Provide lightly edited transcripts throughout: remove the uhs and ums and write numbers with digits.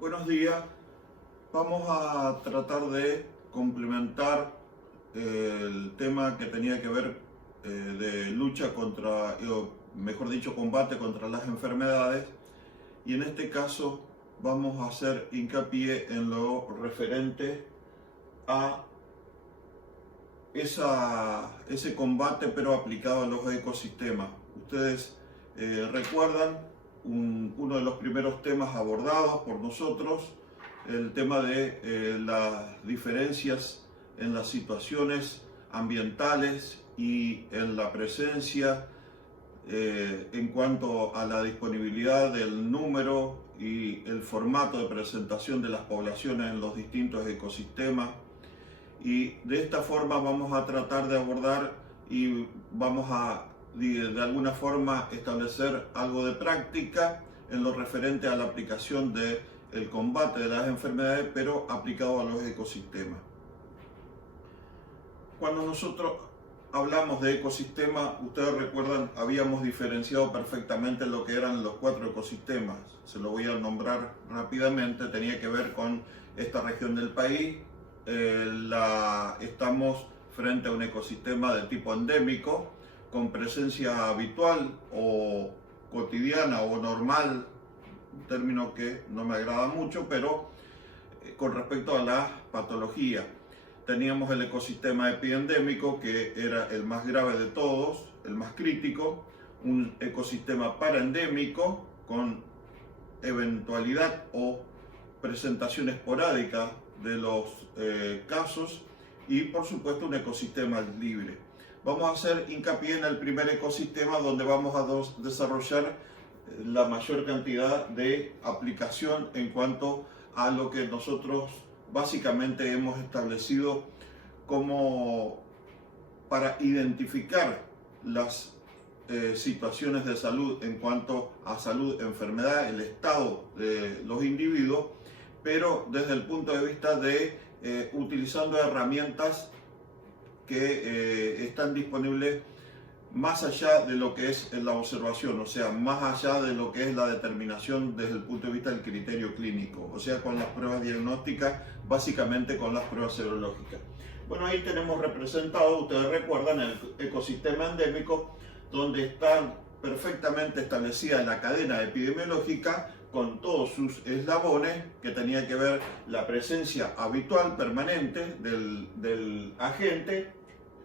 Buenos días. Vamos a tratar de complementar el tema que tenía que ver de lucha contra, o mejor dicho, combate contra las enfermedades. Y en este caso vamos a hacer hincapié en lo referente a ese combate, pero aplicado a los ecosistemas. Ustedes recuerdan uno de los primeros temas abordados por nosotros, el tema de las diferencias en las situaciones ambientales y en la presencia en cuanto a la disponibilidad del número y el formato de presentación de las poblaciones en los distintos ecosistemas. Y de esta forma vamos a tratar de abordar y vamos a de alguna forma establecer algo de práctica en lo referente a la aplicación del combate de las enfermedades, pero aplicado a los ecosistemas. Cuando nosotros hablamos de ecosistemas, ustedes recuerdan, habíamos diferenciado perfectamente lo que eran los 4 ecosistemas. Se lo voy a nombrar rápidamente. Tenía que ver con esta región del país. Estamos frente a un ecosistema de tipo endémico, con presencia habitual o cotidiana o normal, un término que no me agrada mucho, pero con respecto a la patología. Teníamos el ecosistema epiendémico, que era el más grave de todos, el más crítico, un ecosistema paraendémico con eventualidad o presentación esporádica de los casos, y por supuesto un ecosistema libre. Vamos a hacer hincapié en el primer ecosistema, donde vamos a desarrollar la mayor cantidad de aplicación en cuanto a lo que nosotros básicamente hemos establecido como para identificar las situaciones de salud en cuanto a salud, enfermedad, el estado de los individuos, pero desde el punto de vista de utilizando herramientas que están disponibles más allá de lo que es la observación, o sea, más allá de lo que es la determinación desde el punto de vista del criterio clínico, o sea, con las pruebas diagnósticas, básicamente con las pruebas serológicas. Bueno, ahí tenemos representado, ustedes recuerdan, el ecosistema endémico, donde está perfectamente establecida la cadena epidemiológica con todos sus eslabones, que tenía que ver la presencia habitual, permanente del agente,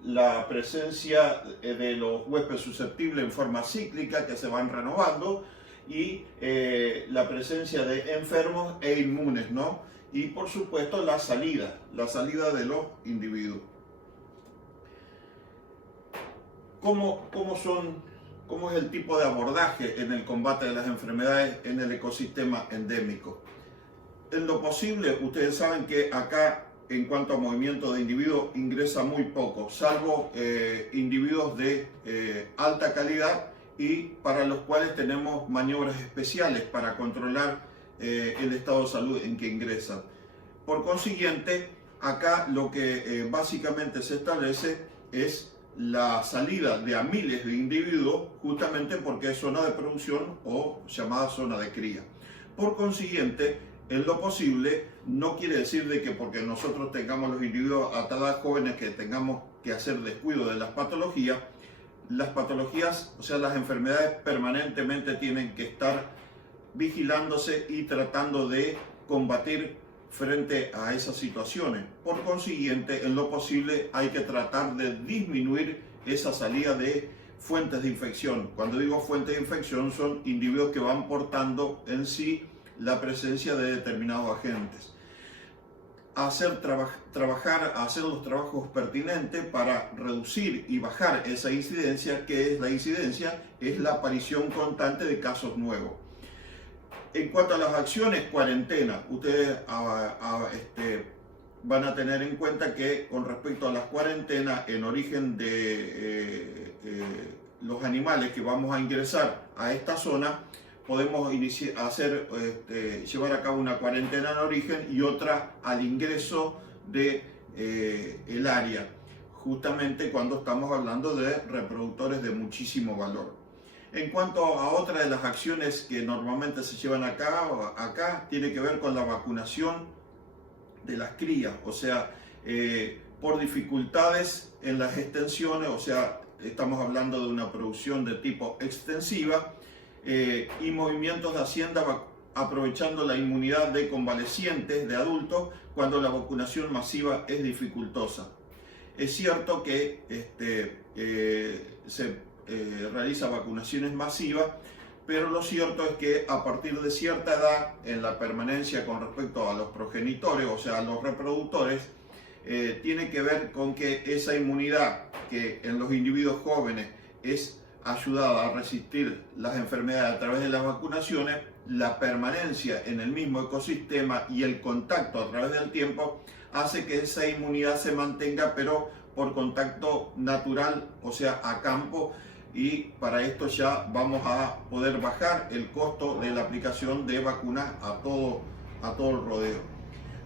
la presencia de los huéspedes susceptibles en forma cíclica que se van renovando, y la presencia de enfermos e inmunes, ¿no? Y por supuesto la salida de los individuos. ¿Cómo es el tipo de abordaje en el combate de las enfermedades en el ecosistema endémico? En lo posible, ustedes saben que acá, en cuanto a movimiento de individuos, ingresa muy poco, salvo individuos de alta calidad y para los cuales tenemos maniobras especiales para controlar el estado de salud en que ingresan. Por consiguiente, acá lo que básicamente se establece es la salida de a miles de individuos, justamente porque es zona de producción o llamada zona de cría. Por consiguiente, en lo posible, no quiere decir de que porque nosotros tengamos los individuos a edad jóvenes que tengamos que hacer descuido de las patologías, o sea, las enfermedades permanentemente tienen que estar vigilándose y tratando de combatir frente a esas situaciones. Por consiguiente, en lo posible hay que tratar de disminuir esa salida de fuentes de infección. Cuando digo fuentes de infección, son individuos que van portando en sí la presencia de determinados agentes. Hacer los trabajos pertinentes para reducir y bajar esa incidencia. ¿Qué es la incidencia? Es la aparición constante de casos nuevos. En cuanto a las acciones cuarentena, ustedes van a tener en cuenta que con respecto a las cuarentenas en origen de los animales que vamos a ingresar a esta zona, podemos llevar a cabo una cuarentena en origen y otra al ingreso del área, justamente cuando estamos hablando de reproductores de muchísimo valor. En cuanto a otra de las acciones que normalmente se llevan acá tiene que ver con la vacunación de las crías, o sea, por dificultades en las extensiones, o sea, estamos hablando de una producción de tipo extensiva, y movimientos de hacienda aprovechando la inmunidad de convalecientes, de adultos, cuando la vacunación masiva es dificultosa. Es cierto que se realiza vacunaciones masivas, pero lo cierto es que a partir de cierta edad, en la permanencia con respecto a los progenitores, o sea, a los reproductores, tiene que ver con que esa inmunidad que en los individuos jóvenes es ayudada a resistir las enfermedades a través de las vacunaciones, la permanencia en el mismo ecosistema y el contacto a través del tiempo hace que esa inmunidad se mantenga, pero por contacto natural, o sea, a campo, y para esto ya vamos a poder bajar el costo de la aplicación de vacunas a todo el rodeo.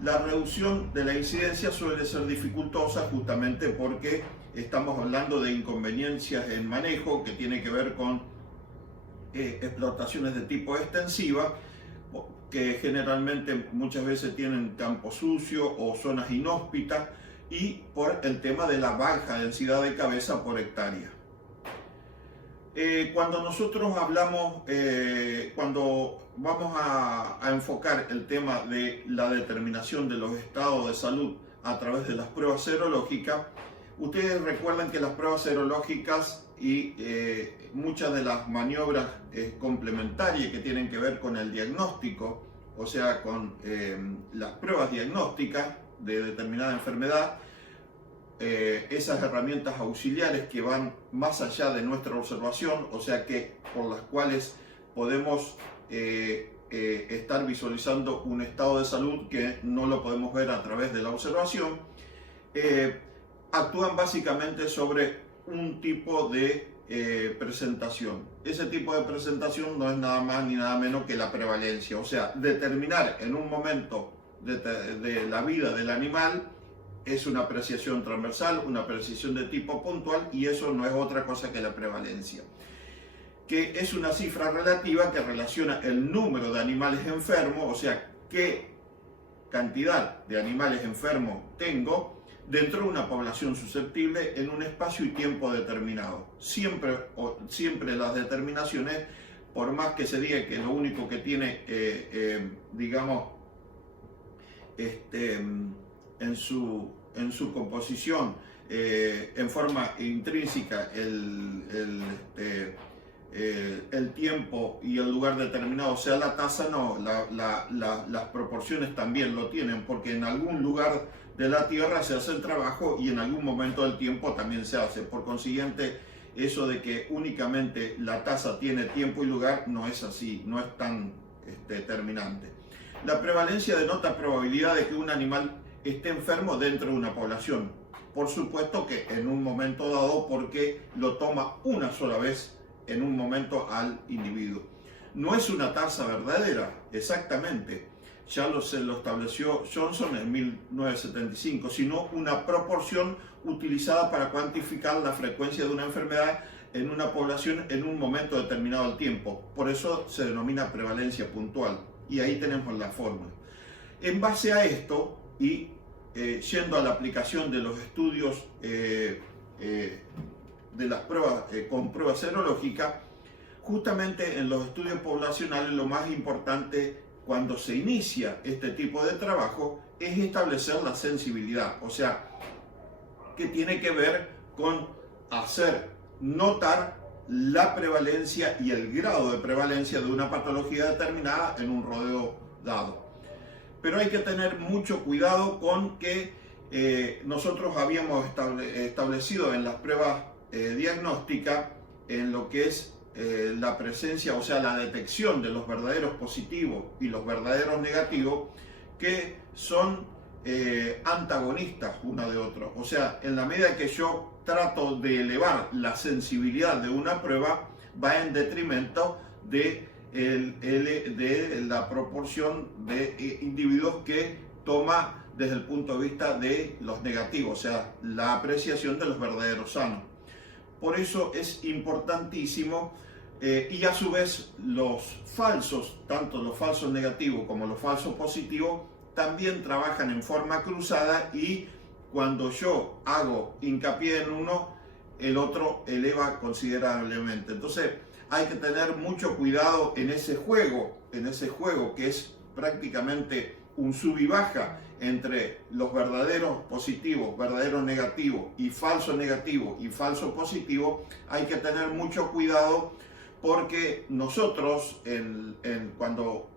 La reducción de la incidencia suele ser dificultosa justamente porque estamos hablando de inconveniencias en manejo que tiene que ver con explotaciones de tipo extensiva, que generalmente muchas veces tienen campo sucio o zonas inhóspitas, y por el tema de la baja densidad de cabeza por hectárea. Cuando nosotros hablamos, cuando vamos a enfocar el tema de la determinación de los estados de salud a través de las pruebas serológicas, ustedes recuerdan que las pruebas serológicas y muchas de las maniobras complementarias que tienen que ver con el diagnóstico, o sea, con las pruebas diagnósticas de determinada enfermedad, esas herramientas auxiliares que van más allá de nuestra observación, o sea que por las cuales podemos estar visualizando un estado de salud que no lo podemos ver a través de la observación, actúan básicamente sobre un tipo de presentación. Ese tipo de presentación no es nada más ni nada menos que la prevalencia, o sea, determinar en un momento de la vida del animal es una apreciación transversal, una apreciación de tipo puntual, y eso no es otra cosa que la prevalencia, que es una cifra relativa que relaciona el número de animales enfermos, o sea, qué cantidad de animales enfermos tengo dentro de una población susceptible en un espacio y tiempo determinado. Siempre las determinaciones, por más que se diga que lo único que tiene, digamos, en su composición, en forma intrínseca, el tiempo y el lugar determinado, o sea, la tasa, no, las proporciones también lo tienen, porque en algún lugar de la Tierra se hace el trabajo y en algún momento del tiempo también se hace. Por consiguiente, eso de que únicamente la tasa tiene tiempo y lugar no es así, no es tan determinante. La prevalencia denota probabilidad de que un animal esté enfermo dentro de una población. Por supuesto que en un momento dado, porque lo toma una sola vez en un momento al individuo. No es una tasa verdadera, exactamente, ya se lo estableció Johnson en 1975, sino una proporción utilizada para cuantificar la frecuencia de una enfermedad en una población en un momento determinado del tiempo. Por eso se denomina prevalencia puntual, y ahí tenemos la fórmula. En base a esto, y yendo a la aplicación de los estudios de las pruebas con pruebas serológicas, justamente en los estudios poblacionales lo más importante cuando se inicia este tipo de trabajo es establecer la sensibilidad, o sea, que tiene que ver con hacer notar la prevalencia y el grado de prevalencia de una patología determinada en un rodeo dado. Pero hay que tener mucho cuidado con que nosotros habíamos establecido en las pruebas diagnósticas, en lo que es la presencia, o sea, la detección de los verdaderos positivos y los verdaderos negativos, que son antagonistas uno de otro. O sea, en la medida que yo trato de elevar la sensibilidad de una prueba, va en detrimento de la proporción de individuos que toma desde el punto de vista de los negativos, o sea, la apreciación de los verdaderos sanos. Por eso es importantísimo Y a su vez los falsos, tanto los falsos negativos como los falsos positivos, también trabajan en forma cruzada y cuando yo hago hincapié en uno, el otro eleva considerablemente. Entonces hay que tener mucho cuidado en ese juego que es prácticamente un sub y baja entre los verdaderos positivos, verdaderos negativos y falso negativo y falso positivo. Hay que tener mucho cuidado porque nosotros cuando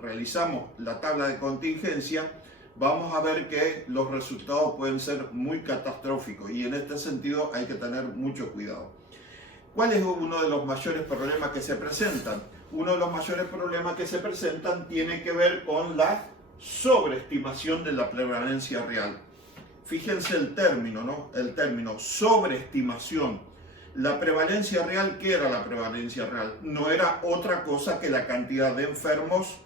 realizamos la tabla de contingencia vamos a ver que los resultados pueden ser muy catastróficos y en este sentido hay que tener mucho cuidado. ¿Cuál es uno de los mayores problemas que se presentan? Uno de los mayores problemas que se presentan tiene que ver con la sobreestimación de la prevalencia real. Fíjense el término, ¿no? El término sobreestimación. La prevalencia real, ¿qué era la prevalencia real? No era otra cosa que la cantidad de enfermos,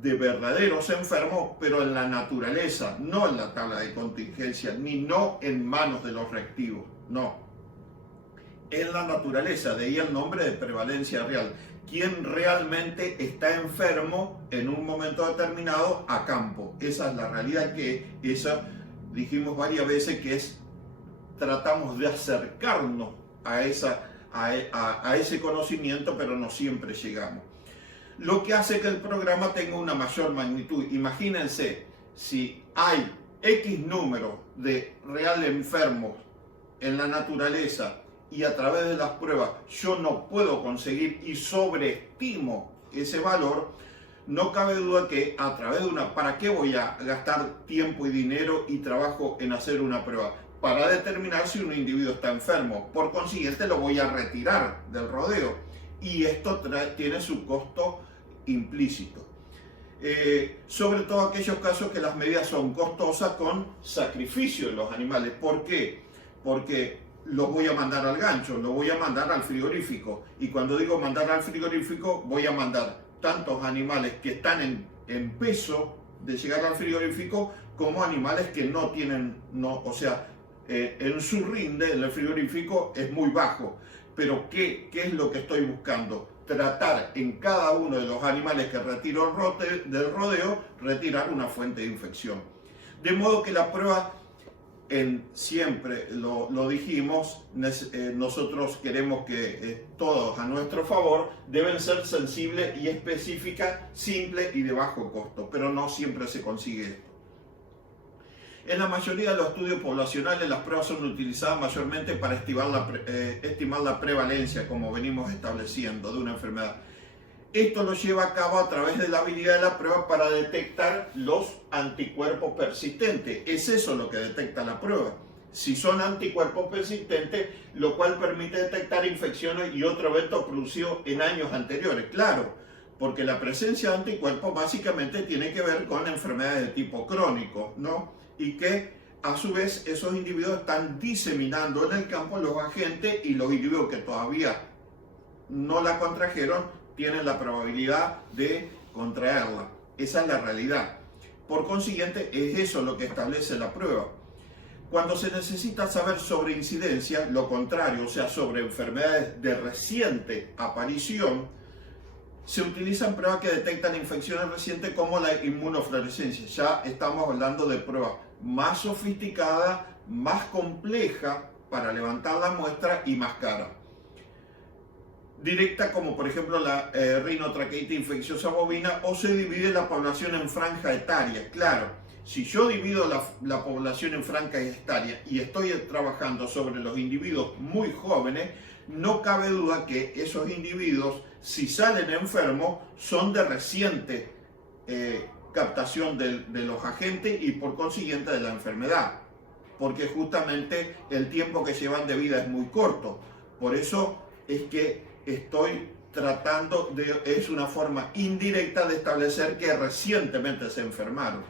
de verdaderos enfermos, pero en la naturaleza, no en la tabla de contingencia, ni no en manos de los reactivos, no. En la naturaleza, de ahí el nombre de prevalencia real. ¿Quién realmente está enfermo en un momento determinado a campo? Esa es la realidad dijimos varias veces que tratamos de acercarnos a ese conocimiento, pero no siempre llegamos. Lo que hace que el programa tenga una mayor magnitud. Imagínense, si hay X número de real enfermos en la naturaleza y a través de las pruebas yo no puedo conseguir y sobreestimo ese valor, no cabe duda que a través de ¿para qué voy a gastar tiempo y dinero y trabajo en hacer una prueba? Para determinar si un individuo está enfermo. Por consiguiente lo voy a retirar del rodeo y esto tiene su costo implícito. Sobre todo aquellos casos que las medidas son costosas con sacrificio de los animales. ¿Por qué? Porque los voy a mandar al gancho, los voy a mandar al frigorífico. Y cuando digo mandar al frigorífico, voy a mandar tantos animales que están en peso de llegar al frigorífico como animales que no tienen, en su rinde, en el frigorífico es muy bajo. Pero ¿qué es lo que estoy buscando? Tratar en cada uno de los animales que retiro del rodeo, retirar una fuente de infección. De modo que la prueba, siempre lo dijimos, nosotros queremos que todos a nuestro favor deben ser sensibles y específicas, simples y de bajo costo, pero no siempre se consigue esto. En la mayoría de los estudios poblacionales las pruebas son utilizadas mayormente para estimar la prevalencia, como venimos estableciendo, de una enfermedad. Esto lo lleva a cabo a través de la habilidad de la prueba para detectar los anticuerpos persistentes. Es eso lo que detecta la prueba. Si son anticuerpos persistentes, lo cual permite detectar infecciones y otro evento producido en años anteriores. Claro, porque la presencia de anticuerpos básicamente tiene que ver con enfermedades de tipo crónico, ¿no? Y que a su vez esos individuos están diseminando en el campo los agentes y los individuos que todavía no la contrajeron tienen la probabilidad de contraerla. Esa es la realidad. Por consiguiente, es eso lo que establece la prueba. Cuando se necesita saber sobre incidencia, lo contrario, o sea, sobre enfermedades de reciente aparición, se utilizan pruebas que detectan infecciones recientes como la inmunofluorescencia. Ya estamos hablando de pruebas más sofisticadas, más complejas para levantar la muestra y más caras. Directa como por ejemplo la rinotraqueitis infecciosa bovina, o se divide la población en franja etaria. Claro, si yo divido la población en franja etaria y estoy trabajando sobre los individuos muy jóvenes, no cabe duda que esos individuos, si salen enfermos, son de reciente captación de los agentes y por consiguiente de la enfermedad, porque justamente el tiempo que llevan de vida es muy corto. Por eso es que estoy tratando es una forma indirecta de establecer que recientemente se enfermaron.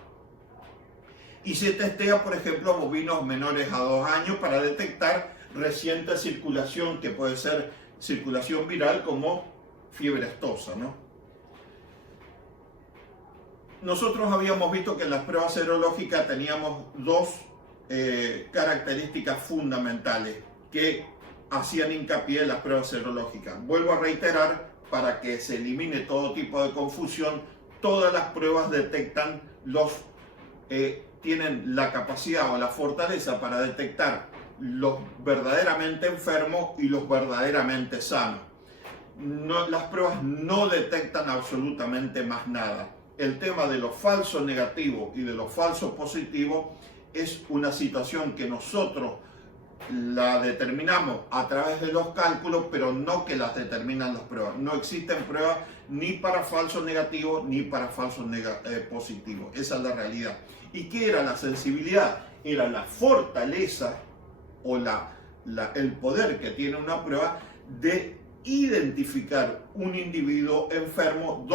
Y se testea, por ejemplo, bovinos menores a 2 años para detectar reciente circulación, que puede ser circulación viral como fiebre aftosa, ¿no? Nosotros habíamos visto que en las pruebas serológicas teníamos dos características fundamentales que hacían hincapié en las pruebas serológicas. Vuelvo a reiterar, para que se elimine todo tipo de confusión, todas las pruebas detectan tienen la capacidad o la fortaleza para detectar los verdaderamente enfermos y los verdaderamente sanos. Las pruebas no detectan absolutamente más nada. El tema de los falsos negativos y de los falsos positivos es una situación que nosotros la determinamos a través de los cálculos, pero no que las determinan las pruebas. No existen pruebas ni para falsos negativos ni para falsos positivos. Esa es la realidad. ¿Y qué era la sensibilidad? Era la fortaleza o el poder que tiene una prueba de identificar un individuo enfermo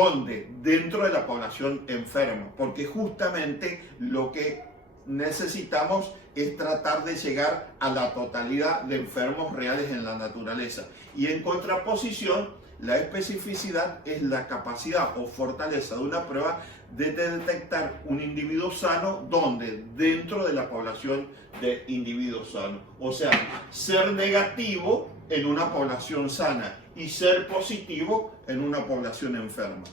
dentro de la población enferma, porque justamente lo que necesitamos es tratar de llegar a la totalidad de enfermos reales en la naturaleza. Y en contraposición, la especificidad es la capacidad o fortaleza de una prueba de detectar un individuo sano dentro de la población de individuos sanos. O sea, ser negativo en una población sana y ser positivo en una población enferma.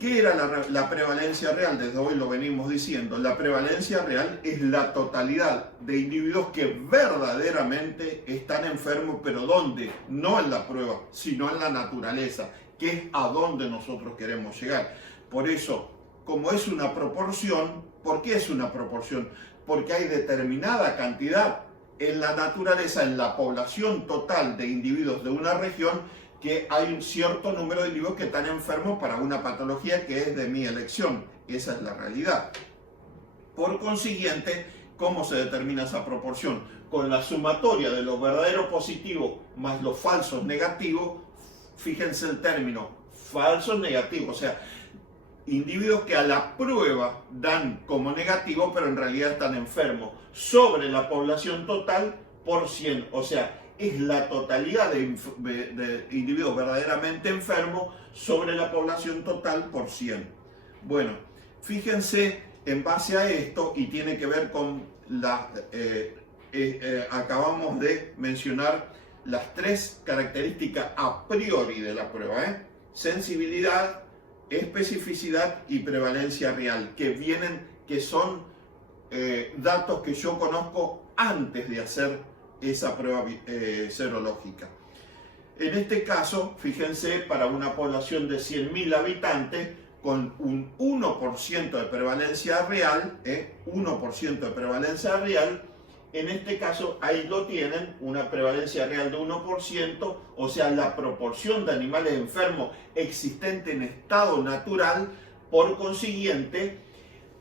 ¿Qué era la prevalencia real? Desde hoy lo venimos diciendo. La prevalencia real es la totalidad de individuos que verdaderamente están enfermos, pero ¿dónde? No en la prueba, sino en la naturaleza, que es a donde nosotros queremos llegar. Por eso, como es una proporción, ¿por qué es una proporción? Porque hay determinada cantidad en la naturaleza, en la población total de individuos de una región, que hay un cierto número de individuos que están enfermos para una patología que es de mi elección. Esa es la realidad. Por consiguiente, ¿cómo se determina esa proporción? Con la sumatoria de los verdaderos positivos más los falsos negativos. Fíjense el término, falsos negativos, o sea, individuos que a la prueba dan como negativo, pero en realidad están enfermos, sobre la población total por 100, o sea, es la totalidad de individuos verdaderamente enfermos sobre la población total por 100. Bueno, fíjense en base a esto, y tiene que ver con acabamos de mencionar las tres características a priori de la prueba, sensibilidad, especificidad y prevalencia real, que son datos que yo conozco antes de hacer esa prueba serológica. En este caso, fíjense, para una población de 100.000 habitantes, con un 1% de prevalencia real, 1% de prevalencia real, en este caso ahí lo tienen, una prevalencia real de 1%, o sea, la proporción de animales enfermos existente en estado natural. Por consiguiente,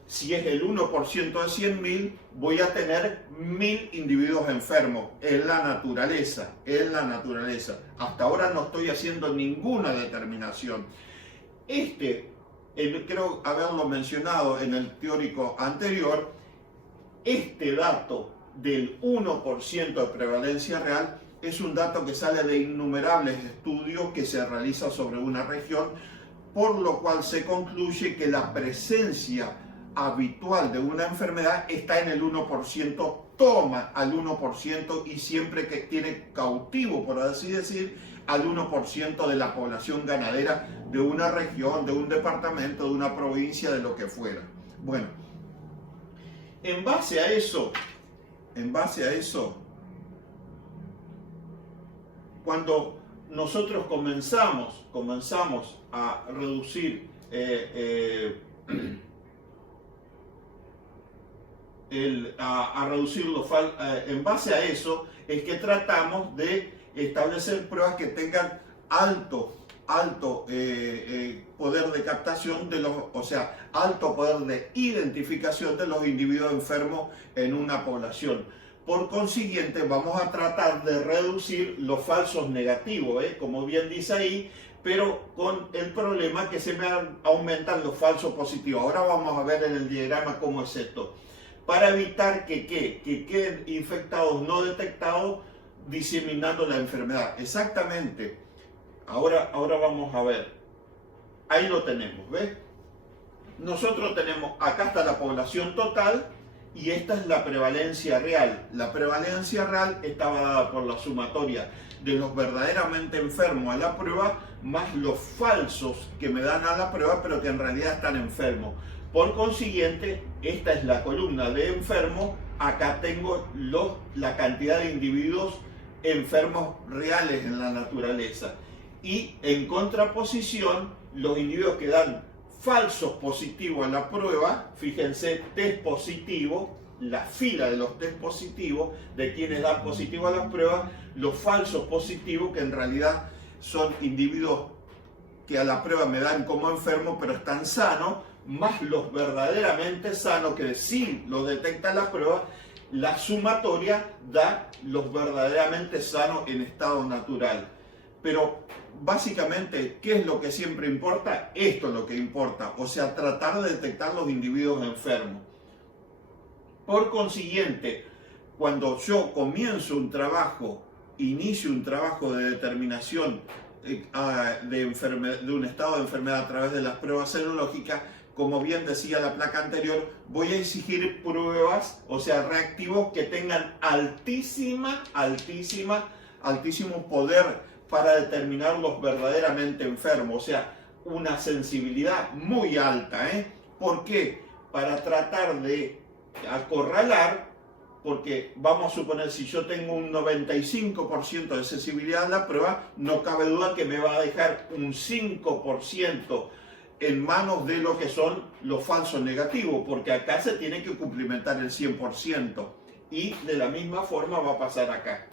si es el 1% de 100.000, voy a tener 1.000 individuos enfermos en la naturaleza, Hasta ahora no estoy haciendo ninguna determinación. Creo haberlo mencionado en el teórico anterior, este dato del 1% de prevalencia real es un dato que sale de innumerables estudios que se realizan sobre una región, por lo cual se concluye que la presencia habitual de una enfermedad está en el 1%, toma al 1% y siempre que tiene cautivo, por así decir, al 1% de la población ganadera de una región, de un departamento, de una provincia, de lo que fuera. Bueno, en base a eso, cuando nosotros comenzamos a reducir en base a eso es que tratamos de establecer pruebas que tengan alto poder de captación alto poder de identificación de los individuos enfermos en una población. Por consiguiente, vamos a tratar de reducir los falsos negativos, como bien dice ahí, pero con el problema que se me aumentan los falsos positivos. Ahora vamos a ver en el diagrama cómo es esto. Para evitar que queden infectados no detectados, diseminando la enfermedad. Exactamente. Ahora vamos a ver. Ahí lo tenemos, ¿ves? Nosotros tenemos, acá está la población total y esta es la prevalencia real. La prevalencia real estaba dada por la sumatoria de los verdaderamente enfermos a la prueba más los falsos que me dan a la prueba pero que en realidad están enfermos. Por consiguiente, esta es la columna de enfermos. Acá tengo la cantidad de individuos enfermos reales en la naturaleza. Y en contraposición, los individuos que dan falsos positivos a la prueba, fíjense, test positivo, la fila de los test positivos, de quienes dan positivo a la prueba, los falsos positivos que en realidad son individuos que a la prueba me dan como enfermos pero están sanos, más los verdaderamente sanos que sí los detecta la prueba, la sumatoria da los verdaderamente sanos en estado natural. Pero básicamente, ¿qué es lo que siempre importa? Esto es lo que importa, o sea, tratar de detectar los individuos enfermos. Por consiguiente, cuando yo comienzo un trabajo, inicio un trabajo de determinación de un estado de enfermedad a través de las pruebas serológicas, como bien decía la placa anterior, voy a exigir pruebas, o sea, reactivos que tengan altísimo poder para determinar los verdaderamente enfermos, o sea, una sensibilidad muy alta. ¿Por qué? Para tratar de acorralar, porque vamos a suponer, si yo tengo un 95% de sensibilidad a la prueba, no cabe duda que me va a dejar un 5% en manos de lo que son los falsos negativos, porque acá se tiene que cumplimentar el 100%, y de la misma forma va a pasar acá.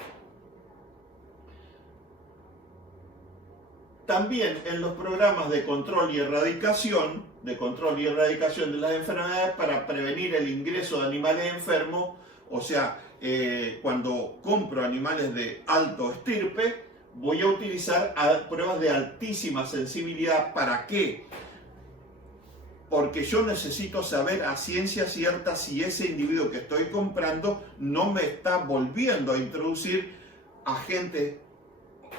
También en los programas de control y erradicación de las enfermedades para prevenir el ingreso de animales enfermos, o sea, cuando compro animales de alto estirpe, voy a utilizar pruebas de altísima sensibilidad. ¿Para qué? Porque yo necesito saber a ciencia cierta si ese individuo que estoy comprando no me está volviendo a introducir agentes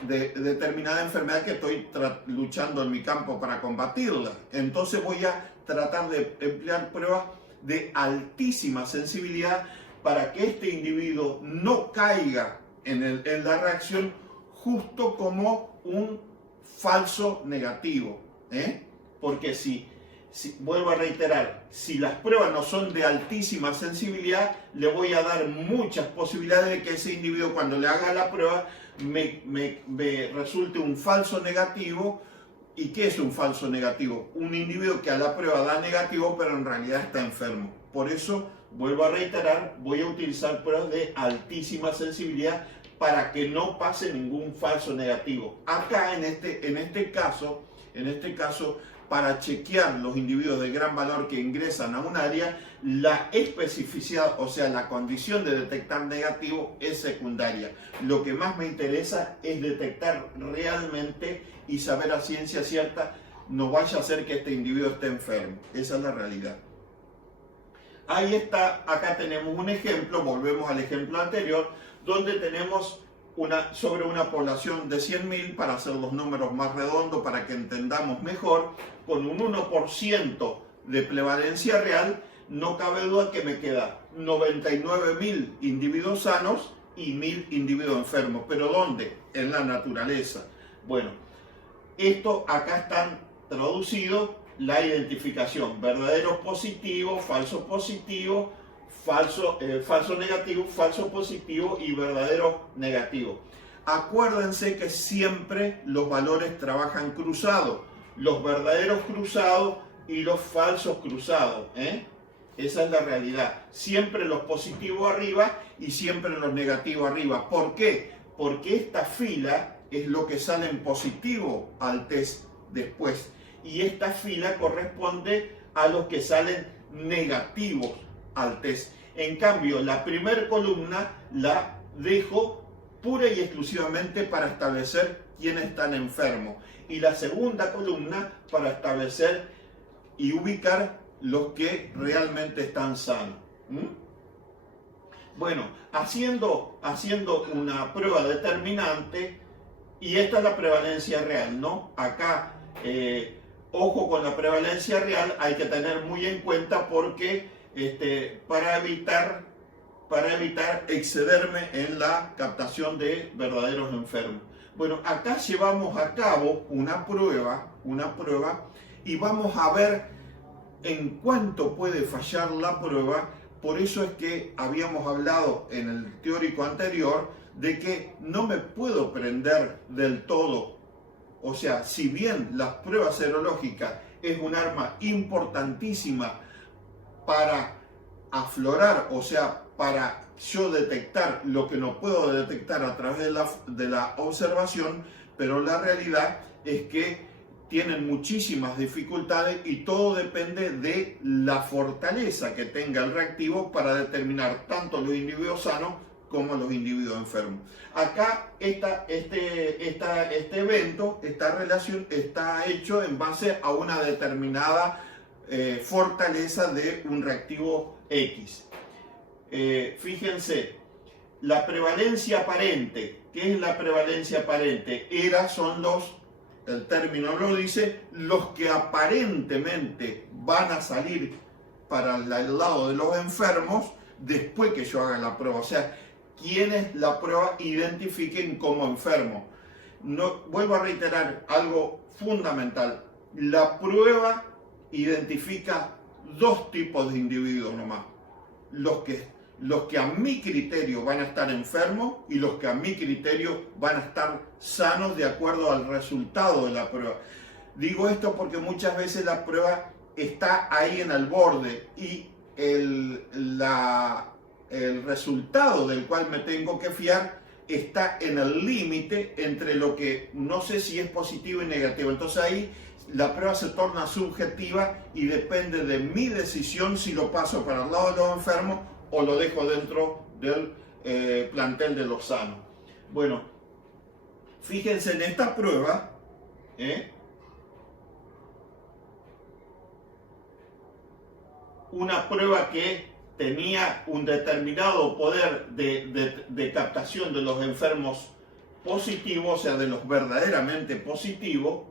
de determinada enfermedad que estoy luchando en mi campo para combatirla. Entonces voy a tratar de emplear pruebas de altísima sensibilidad para que este individuo no caiga en la reacción justo como un falso negativo. Porque vuelvo a reiterar, si las pruebas no son de altísima sensibilidad, le voy a dar muchas posibilidades de que ese individuo, cuando le haga la prueba, me resulte un falso negativo. ¿Y qué es un falso negativo? Un individuo que a la prueba da negativo, pero en realidad está enfermo. Por eso, vuelvo a reiterar, voy a utilizar pruebas de altísima sensibilidad para que no pase ningún falso negativo. Acá, en este caso, para chequear los individuos de gran valor que ingresan a un área, la especificidad, o sea, la condición de detectar negativo es secundaria. Lo que más me interesa es detectar realmente y saber a ciencia cierta, no vaya a ser que este individuo esté enfermo. Esa es la realidad. Ahí está, acá tenemos un ejemplo, volvemos al ejemplo anterior, donde tenemos sobre una población de 100.000, para hacer los números más redondos, para que entendamos mejor, con un 1% de prevalencia real, no cabe duda que me queda 99.000 individuos sanos y 1.000 individuos enfermos. ¿Pero dónde? En la naturaleza. Bueno, esto acá están traducidos la identificación: verdaderos positivos, falsos positivos, falso negativo, falso positivo y verdadero negativo. Acuérdense que siempre los valores trabajan cruzados, los verdaderos cruzados y los falsos cruzados. Esa es la realidad. Siempre los positivos arriba y siempre los negativos arriba. ¿Por qué? Porque esta fila es lo que sale en positivo al test después, y esta fila corresponde a los que salen negativos al test. En cambio, la primera columna la dejo pura y exclusivamente para establecer quiénes están enfermos, y la segunda columna para establecer y ubicar los que realmente están sanos. Bueno, haciendo una prueba determinante, y esta es la prevalencia real, ¿no? Acá, ojo con la prevalencia real, hay que tener muy en cuenta porque para evitar excederme en la captación de verdaderos enfermos. Bueno, acá llevamos a cabo una prueba y vamos a ver en cuánto puede fallar la prueba. Por eso es que habíamos hablado en el teórico anterior de que no me puedo prender del todo. O sea, si bien las pruebas serológicas es un arma importantísima para aflorar, o sea, para yo detectar lo que no puedo detectar a través de la observación, pero la realidad es que tienen muchísimas dificultades y todo depende de la fortaleza que tenga el reactivo para determinar tanto los individuos sanos como los individuos enfermos. Acá este evento, esta relación está hecho en base a una determinada fortaleza de un reactivo X. Fíjense, la prevalencia aparente. ¿Qué es la prevalencia aparente? El término lo dice, los que aparentemente van a salir para el lado de los enfermos después que yo haga la prueba. O sea, quienes la prueba identifiquen como enfermos. No, vuelvo a reiterar algo fundamental. La prueba identifica dos tipos de individuos nomás. Los que a mi criterio van a estar enfermos y los que a mi criterio van a estar sanos de acuerdo al resultado de la prueba. Digo esto porque muchas veces la prueba está ahí en el borde y el resultado del cual me tengo que fiar está en el límite entre lo que no sé si es positivo y negativo. Entonces ahí la prueba se torna subjetiva y depende de mi decisión si lo paso para el lado de los enfermos o lo dejo dentro del plantel de los sanos. Bueno, fíjense en esta prueba, una prueba que tenía un determinado poder de captación de los enfermos positivos, o sea, de los verdaderamente positivos,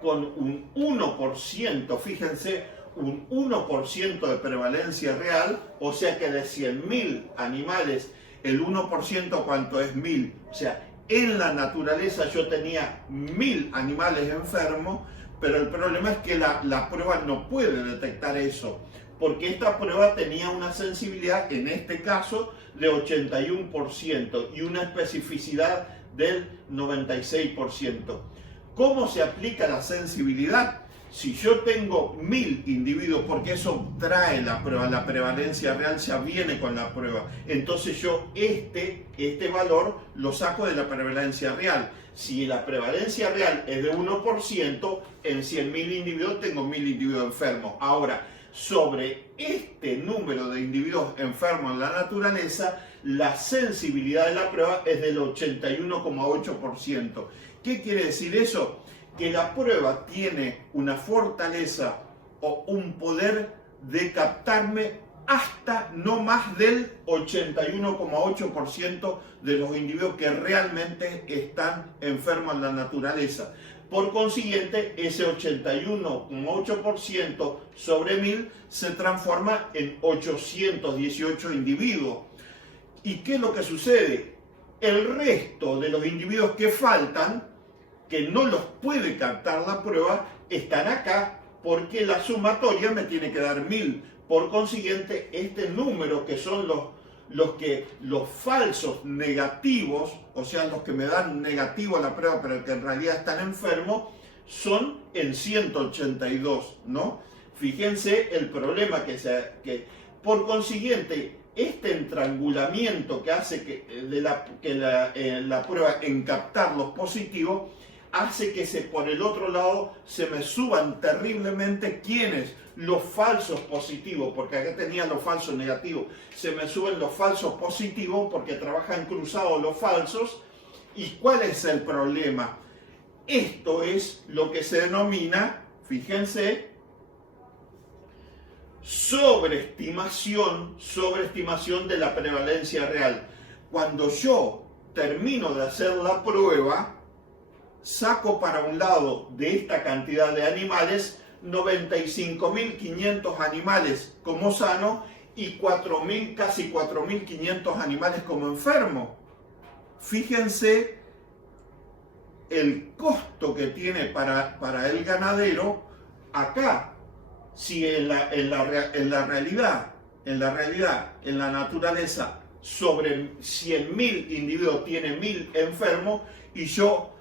con un 1%, fíjense, un 1% de prevalencia real, o sea que de 100.000 animales, el 1% ¿cuánto es 1.000? O sea, en la naturaleza yo tenía 1.000 animales enfermos, pero el problema es que la prueba no puede detectar eso, porque esta prueba tenía una sensibilidad, en este caso, de 81% y una especificidad del 96%. ¿Cómo se aplica la sensibilidad? Si yo tengo 1.000 individuos, porque eso trae la prueba, la prevalencia real ya viene con la prueba, entonces yo este valor lo saco de la prevalencia real. Si la prevalencia real es de 1%, en 100.000 individuos tengo 1.000 individuos enfermos. Ahora, sobre este número de individuos enfermos en la naturaleza, la sensibilidad de la prueba es del 81,8%. ¿Qué quiere decir eso? Que la prueba tiene una fortaleza o un poder de captarme hasta no más del 81,8% de los individuos que realmente están enfermos en la naturaleza. Por consiguiente, ese 81,8% sobre 1.000 se transforma en 818 individuos. ¿Y qué es lo que sucede? El resto de los individuos que faltan, que no los puede captar la prueba, están acá porque la sumatoria me tiene que dar 1.000. Por consiguiente, este número que son los falsos negativos, o sea, los que me dan negativo a la prueba pero que en realidad están enfermos, son en 182, ¿no? Fíjense el problema que por consiguiente, este entrangulamiento que hace que la prueba en captar los positivos hace que por el otro lado se me suban terriblemente ¿quiénes? Los falsos positivos, porque acá tenía los falsos negativos, se me suben los falsos positivos porque trabajan cruzados los falsos. ¿Y cuál es el problema? Esto es lo que se denomina, fíjense, sobreestimación de la prevalencia real. Cuando yo termino de hacer la prueba, saco para un lado de esta cantidad de animales 95.500 animales como sanos y casi 4.500 animales como enfermos. Fíjense el costo que tiene para el ganadero acá. Si en la realidad, en la naturaleza, sobre 100.000 individuos tiene 1.000 enfermos, y yo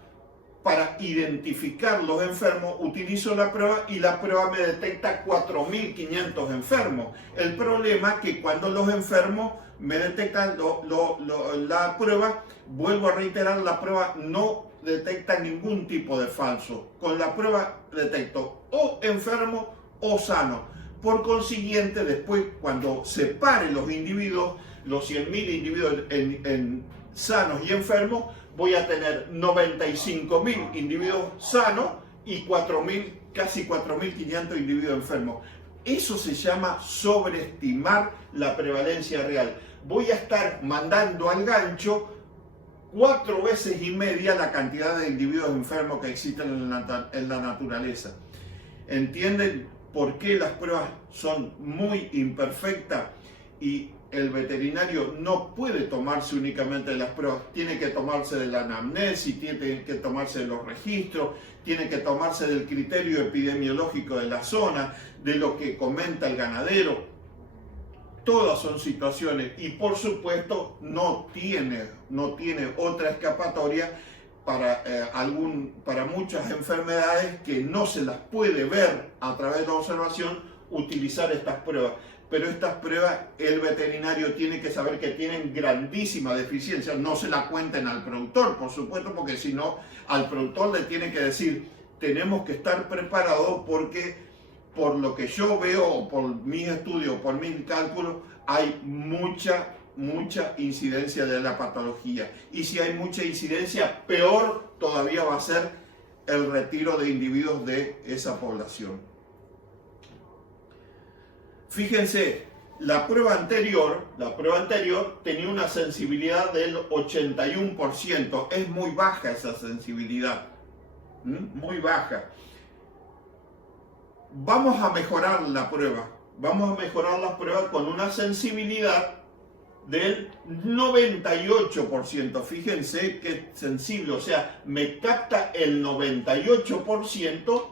para identificar los enfermos utilizo la prueba y la prueba me detecta 4.500 enfermos. El problema es que cuando los enfermos me detectan la prueba, vuelvo a reiterar, la prueba no detecta ningún tipo de falso. Con la prueba detecto o enfermo o sano. Por consiguiente, después cuando separe los individuos, los 100.000 individuos en sanos y enfermos, voy a tener 95.000 individuos sanos y casi 4.500 individuos enfermos. Eso se llama sobreestimar la prevalencia real. Voy a estar mandando al gancho 4 veces y media la cantidad de individuos enfermos que existen en la naturaleza. ¿Entienden por qué las pruebas son muy imperfectas? Y el veterinario no puede tomarse únicamente de las pruebas, tiene que tomarse de la anamnesis, tiene que tomarse de los registros, tiene que tomarse del criterio epidemiológico de la zona, de lo que comenta el ganadero. Todas son situaciones y por supuesto no tiene otra escapatoria para muchas enfermedades que no se las puede ver a través de la observación, utilizar estas pruebas. Pero estas pruebas el veterinario tiene que saber que tienen grandísima deficiencia. No se la cuenten al productor, por supuesto, porque si no, al productor le tiene que decir, tenemos que estar preparados porque por lo que yo veo, por mis estudios, por mis cálculos, hay mucha incidencia de la patología. Y si hay mucha incidencia, peor todavía va a ser el retiro de individuos de esa población. Fíjense, la prueba anterior tenía una sensibilidad del 81%. Es muy baja esa sensibilidad, muy baja. Vamos a mejorar la prueba. Vamos a mejorar la prueba con una sensibilidad del 98%. Fíjense qué sensible, o sea, me capta el 98%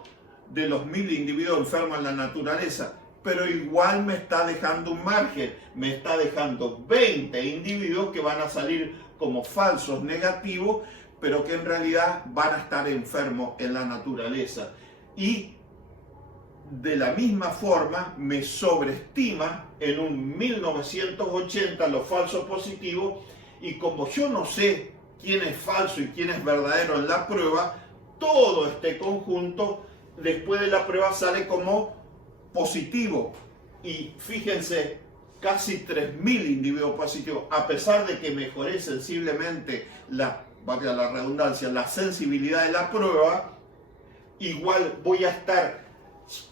de los 1.000 individuos enfermos en la naturaleza. Pero igual me está dejando un margen, me está dejando 20 individuos que van a salir como falsos negativos, pero que en realidad van a estar enfermos en la naturaleza. Y de la misma forma me sobreestima en un 1980 los falsos positivos, y como yo no sé quién es falso y quién es verdadero en la prueba, todo este conjunto después de la prueba sale como positivo. Y fíjense, casi 3.000 individuos positivos, a pesar de que mejoré sensiblemente valga la redundancia, la sensibilidad de la prueba, igual voy a estar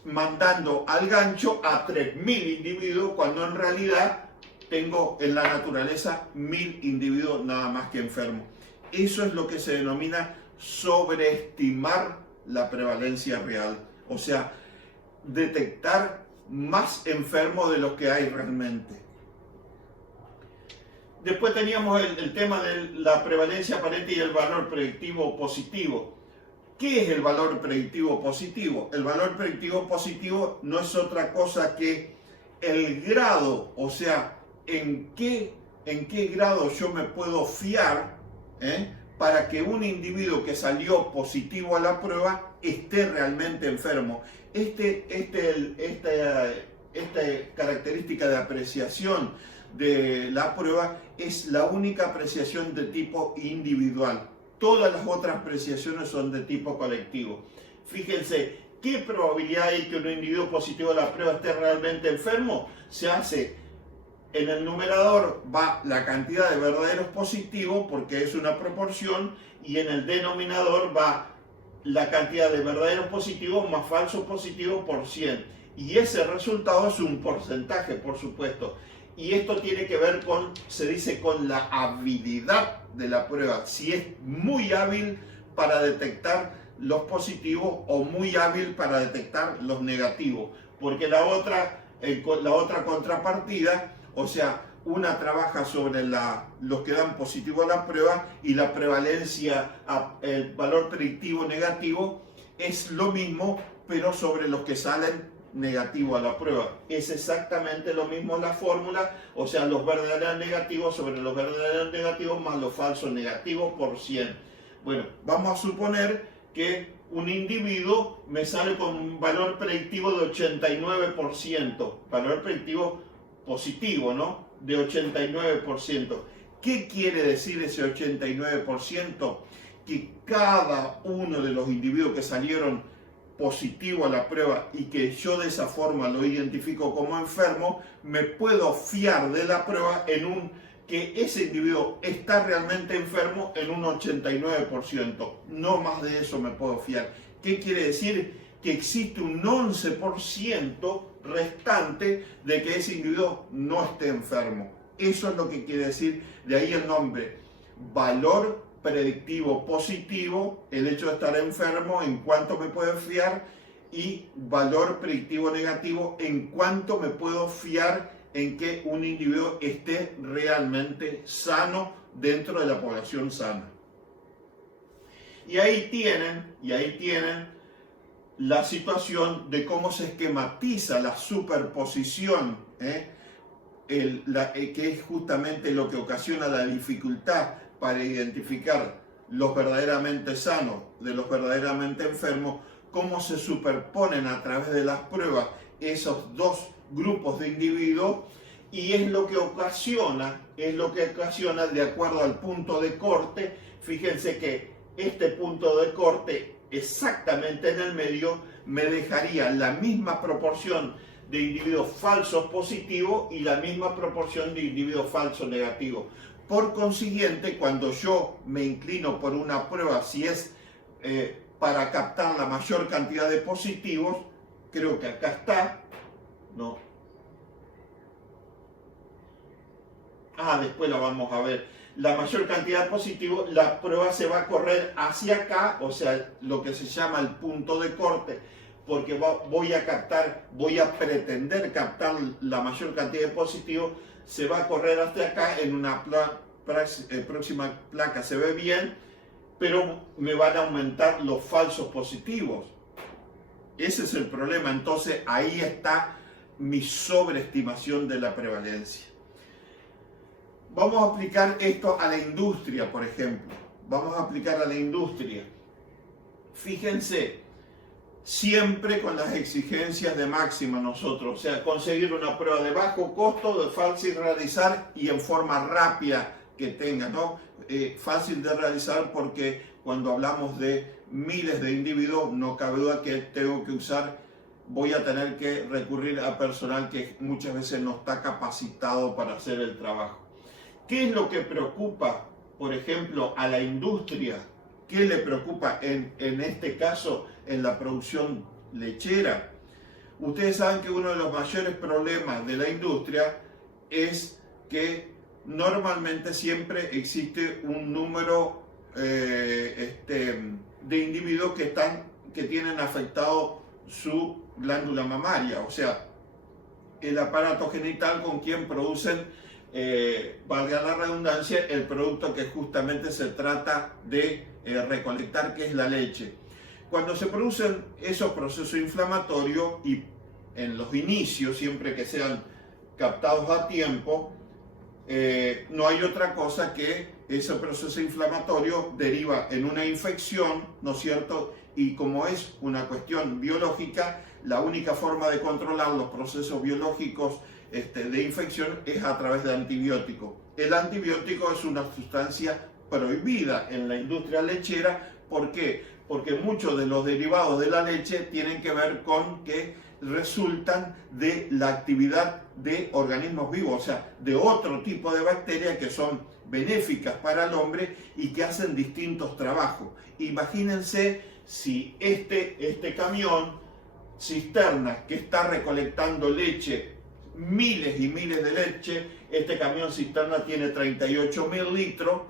mandando al gancho a 3.000 individuos cuando en realidad tengo en la naturaleza 1.000 individuos nada más que enfermos. Eso es lo que se denomina sobreestimar la prevalencia real, o sea, detectar más enfermos de los que hay realmente. Después teníamos el tema de la prevalencia aparente y el valor predictivo positivo. ¿Qué es el valor predictivo positivo? El valor predictivo positivo no es otra cosa que el grado, o sea, en qué grado yo me puedo fiar para que un individuo que salió positivo a la prueba esté realmente enfermo. Esta característica de apreciación de la prueba es la única apreciación de tipo individual. Todas las otras apreciaciones son de tipo colectivo. Fíjense, ¿qué probabilidad hay que un individuo positivo a la prueba esté realmente enfermo? Se hace, en el numerador va la cantidad de verdaderos positivos, porque es una proporción, y en el denominador va la cantidad de verdaderos positivos más falsos positivos por 100. Y ese resultado es un porcentaje, por supuesto. Y esto tiene que ver con, se dice, con la habilidad de la prueba. Si es muy hábil para detectar los positivos o muy hábil para detectar los negativos. Porque la otra contrapartida, o sea, una trabaja sobre los que dan positivo a la prueba y la prevalencia, el valor predictivo negativo es lo mismo, pero sobre los que salen negativo a la prueba. Es exactamente lo mismo la fórmula, o sea, los verdaderos negativos sobre los verdaderos negativos más los falsos negativos por 100. Bueno, vamos a suponer que un individuo me sale con un valor predictivo de 89%, valor predictivo positivo, ¿no? De 89%. ¿Qué quiere decir ese 89%? Que cada uno de los individuos que salieron positivo a la prueba y que yo de esa forma lo identifico como enfermo, me puedo fiar de la prueba que ese individuo está realmente enfermo en un 89%. No más de eso me puedo fiar. ¿Qué quiere decir? Que existe un 11% restante de que ese individuo no esté enfermo. Eso es lo que quiere decir, de ahí el nombre. Valor predictivo positivo, el hecho de estar enfermo, en cuánto me puedo fiar, y valor predictivo negativo, en cuánto me puedo fiar en que un individuo esté realmente sano dentro de la población sana. Y ahí tienen la situación de cómo se esquematiza la superposición, que es justamente lo que ocasiona la dificultad para identificar los verdaderamente sanos de los verdaderamente enfermos, cómo se superponen a través de las pruebas esos dos grupos de individuos, y es lo que ocasiona, de acuerdo al punto de corte. Fíjense que este punto de corte exactamente en el medio me dejaría la misma proporción de individuos falsos positivos y la misma proporción de individuos falsos negativos. Por consiguiente, cuando yo me inclino por una prueba, si es para captar la mayor cantidad de positivos, creo que acá está, ¿no? Después la vamos a ver. La mayor cantidad de positivos, la prueba se va a correr hacia acá, o sea, lo que se llama el punto de corte, porque voy a pretender captar la mayor cantidad de positivos. Se va a correr hasta acá, en una próxima placa se ve bien, pero me van a aumentar los falsos positivos. Ese es el problema. Entonces ahí está mi sobreestimación de la prevalencia. Vamos a aplicar esto a la industria, por ejemplo. Vamos a aplicar a la industria. Fíjense, siempre con las exigencias de máxima nosotros, o sea, conseguir una prueba de bajo costo, de fácil realizar y en forma rápida que tenga, ¿no? Fácil de realizar, porque cuando hablamos de miles de individuos, no cabe duda que voy a tener que recurrir a personal que muchas veces no está capacitado para hacer el trabajo. ¿Qué es lo que preocupa, por ejemplo, a la industria? ¿Qué le preocupa en este caso en la producción lechera? Ustedes saben que uno de los mayores problemas de la industria es que normalmente siempre existe un número de individuos que tienen afectado su glándula mamaria, o sea, el aparato genital con quien producen, valga la redundancia, el producto que justamente se trata de recolectar, que es la leche. Cuando se producen esos procesos inflamatorios, y en los inicios, siempre que sean captados a tiempo, no hay otra cosa que ese proceso inflamatorio deriva en una infección, ¿no es cierto? Y como es una cuestión biológica, la única forma de controlar los procesos biológicos de infección es a través de antibióticos. El antibiótico es una sustancia prohibida en la industria lechera. ¿Por qué? Porque muchos de los derivados de la leche tienen que ver con que resultan de la actividad de organismos vivos, o sea, de otro tipo de bacterias que son benéficas para el hombre y que hacen distintos trabajos. Imagínense si este camión cisterna que está recolectando leche, miles y miles de leche, este camión cisterna tiene 38.000 litros,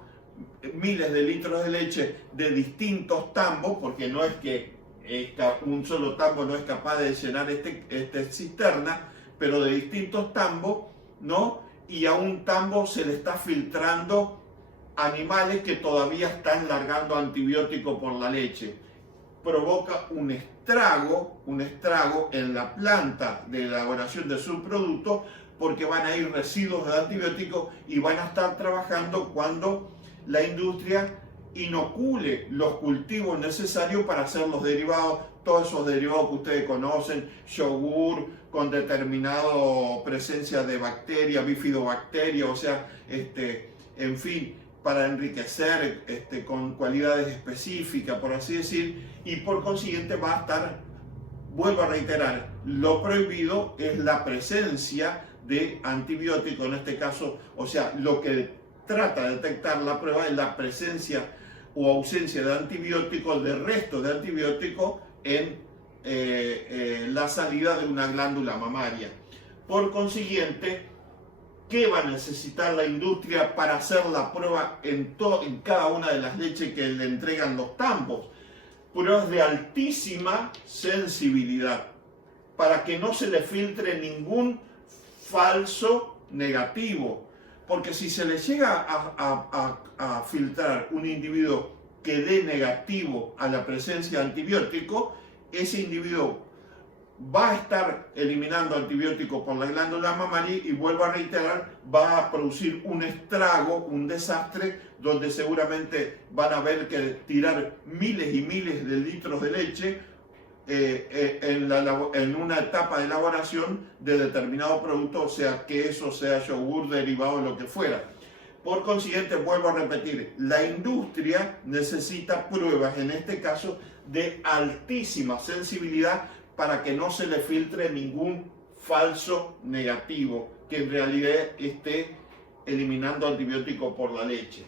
miles de litros de leche de distintos tambos, porque no es que un solo tambo no es capaz de llenar esta cisterna, pero de distintos tambos, ¿no? Y a un tambo se le está filtrando animales que todavía están largando antibiótico por la leche. Provoca un estrago en la planta de elaboración de subproductos, porque van a ir residuos de antibióticos y van a estar trabajando cuando la industria inocule los cultivos necesarios para hacer los derivados, todos esos derivados que ustedes conocen, yogur con determinada presencia de bacterias, bifidobacterias, o sea, en fin, para enriquecer con cualidades específicas, por así decir, y por consiguiente va a estar, vuelvo a reiterar, lo prohibido es la presencia de antibióticos en este caso, o sea, lo que trata de detectar la prueba es la presencia o ausencia de antibióticos, de restos de antibióticos en la salida de una glándula mamaria. Por consiguiente, ¿qué va a necesitar la industria para hacer la prueba en cada una de las leches que le entregan los tambos? Pruebas de altísima sensibilidad, para que no se le filtre ningún falso negativo. Porque si se le llega a filtrar un individuo que dé negativo a la presencia de antibiótico, ese individuo va a estar eliminando antibióticos por la glándula mamaria y, vuelvo a reiterar, va a producir un estrago, un desastre, donde seguramente van a haber que tirar miles y miles de litros de leche en una etapa de elaboración de determinado producto, o sea queso, sea yogur, derivado, lo que fuera. Por consiguiente, vuelvo a repetir, la industria necesita pruebas, en este caso, de altísima sensibilidad para que no se le filtre ningún falso negativo que en realidad esté eliminando antibióticos por la leche.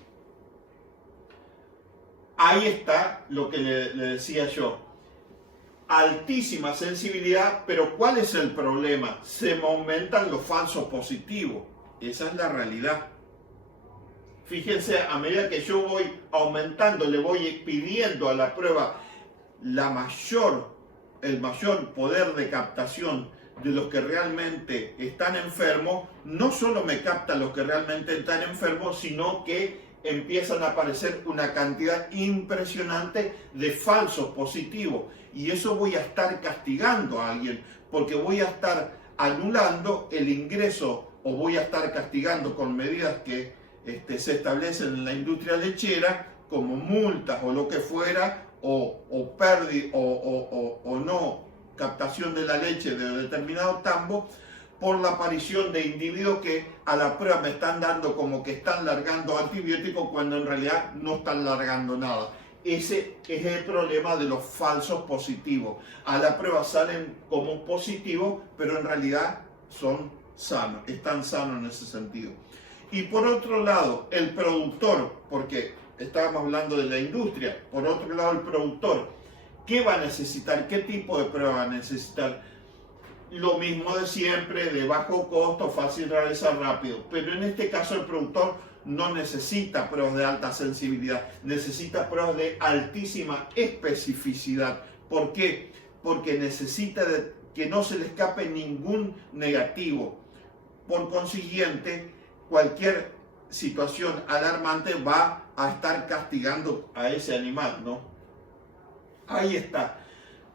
Ahí está lo que le decía yo. Altísima sensibilidad, pero ¿cuál es el problema? Se me aumentan los falsos positivos. Esa es la realidad. Fíjense, a medida que yo voy aumentando, le voy pidiendo a la prueba el mayor poder de captación de los que realmente están enfermos, no solo me capta los que realmente están enfermos, sino que empiezan a aparecer una cantidad impresionante de falsos positivos. Y eso voy a estar castigando a alguien, porque voy a estar anulando el ingreso o voy a estar castigando con medidas que se establecen en la industria lechera, como multas o lo que fuera, o pérdida o no captación de la leche de determinado tambo, por la aparición de individuos que a la prueba me están dando como que están largando antibióticos cuando en realidad no están largando nada. Ese es el problema de los falsos positivos. A la prueba salen como positivos, pero en realidad son sanos, están sanos en ese sentido. Y por otro lado, el productor, porque estábamos hablando de la industria, por otro lado el productor, ¿qué va a necesitar? ¿Qué tipo de prueba va a necesitar? Lo mismo de siempre, de bajo costo, fácil de realizar, rápido. Pero en este caso el productor no necesita pruebas de alta sensibilidad, necesita pruebas de altísima especificidad. ¿Por qué? Porque necesita que no se le escape ningún negativo. Por consiguiente, cualquier situación alarmante va a estar castigando a ese animal, ¿no? Ahí está.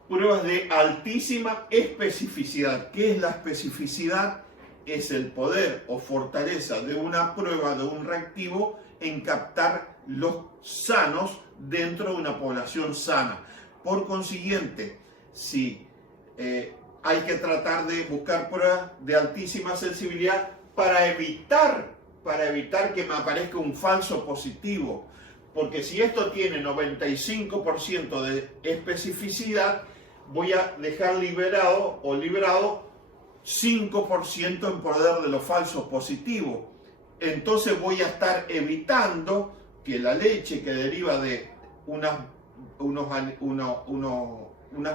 Pruebas de altísima especificidad. ¿Qué es la especificidad? Es el poder o fortaleza de una prueba, de un reactivo, en captar los sanos dentro de una población sana. Por consiguiente, si hay que tratar de buscar pruebas de altísima sensibilidad para evitar que me aparezca un falso positivo. Porque si esto tiene 95% de especificidad, voy a dejar liberado 5% en poder de los falsos positivos. Entonces voy a estar evitando que la leche que deriva de unas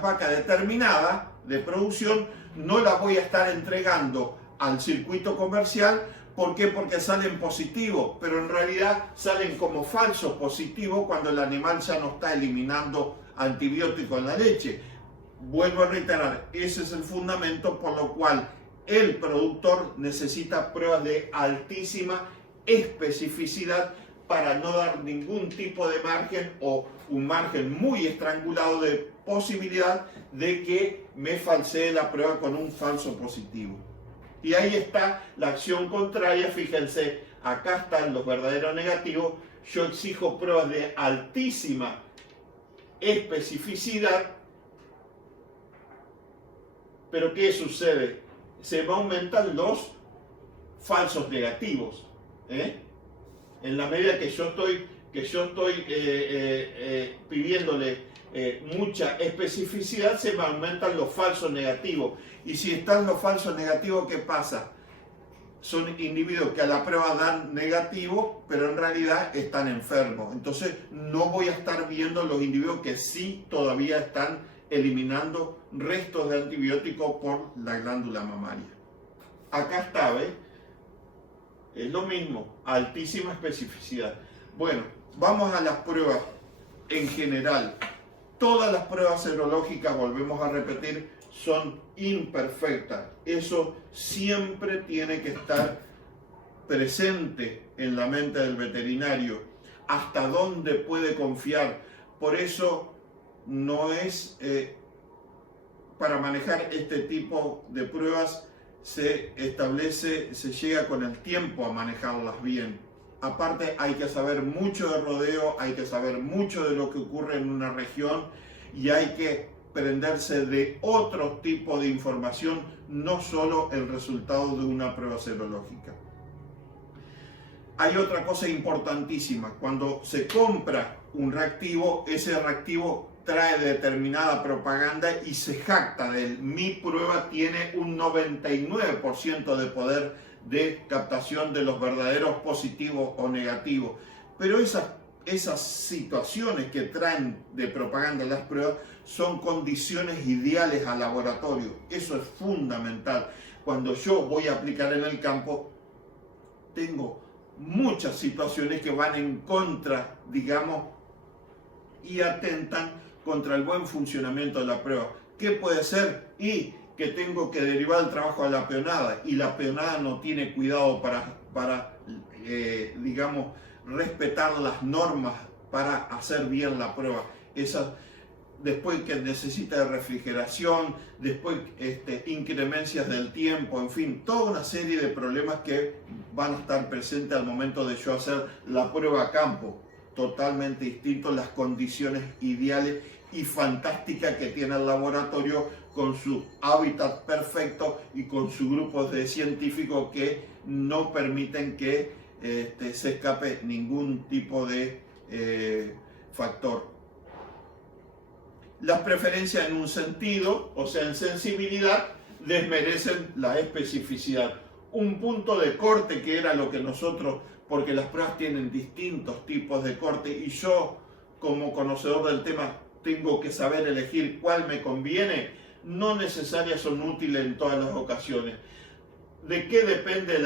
vacas determinadas de producción, no la voy a estar entregando al circuito comercial, ¿Por qué? Porque salen positivos, pero en realidad salen como falsos positivos cuando el animal ya no está eliminando antibióticos en la leche. Vuelvo a reiterar, ese es el fundamento por lo cual el productor necesita pruebas de altísima especificidad para no dar ningún tipo de margen o un margen muy estrangulado de posibilidad de que me falsee la prueba con un falso positivo. Y ahí está la acción contraria, fíjense, acá están los verdaderos negativos, yo exijo pruebas de altísima especificidad, pero ¿qué sucede? Se me aumentan los falsos negativos, en la medida que yo estoy pidiéndole mucha especificidad, se me aumentan los falsos negativos. Y si están los falsos negativos, ¿qué pasa? Son individuos que a la prueba dan negativo, pero en realidad están enfermos. Entonces no voy a estar viendo los individuos que sí todavía están eliminando restos de antibióticos por la glándula mamaria. Acá está, ¿ves? Es lo mismo, altísima especificidad. Bueno, vamos a las pruebas en general. Todas las pruebas serológicas, volvemos a repetir, son imperfectas. Eso siempre tiene que estar presente en la mente del veterinario. ¿Hasta dónde puede confiar? Por eso no es, para manejar este tipo de pruebas, se llega con el tiempo a manejarlas bien. Aparte hay que saber mucho de rodeo, hay que saber mucho de lo que ocurre en una región y hay que prenderse de otro tipo de información, no solo el resultado de una prueba serológica. Hay otra cosa importantísima, cuando se compra un reactivo, ese reactivo trae determinada propaganda y se jacta de él. Mi prueba tiene un 99% de poder de captación de los verdaderos positivos o negativos. Pero esas situaciones que traen de propaganda las pruebas son condiciones ideales al laboratorio. Eso es fundamental. Cuando yo voy a aplicar en el campo, tengo muchas situaciones que van en contra, digamos, y atentan contra el buen funcionamiento de la prueba. ¿Qué puede ser? Y que tengo que derivar el trabajo a la peonada y la peonada no tiene cuidado para digamos, respetar las normas para hacer bien la prueba. Después que necesita de refrigeración, después incremencias del tiempo, en fin, toda una serie de problemas que van a estar presentes al momento de yo hacer la prueba a campo. Totalmente distinto, las condiciones ideales y fantásticas que tiene el laboratorio con su hábitat perfecto y con su grupo de científicos que no permiten que se escape ningún tipo de factor. Las preferencias en un sentido, o sea, en sensibilidad, desmerecen la especificidad. Un punto de corte que era lo que nosotros, porque las pruebas tienen distintos tipos de corte y yo, como conocedor del tema, tengo que saber elegir cuál me conviene, no necesarias son útiles en todas las ocasiones. ¿De qué depende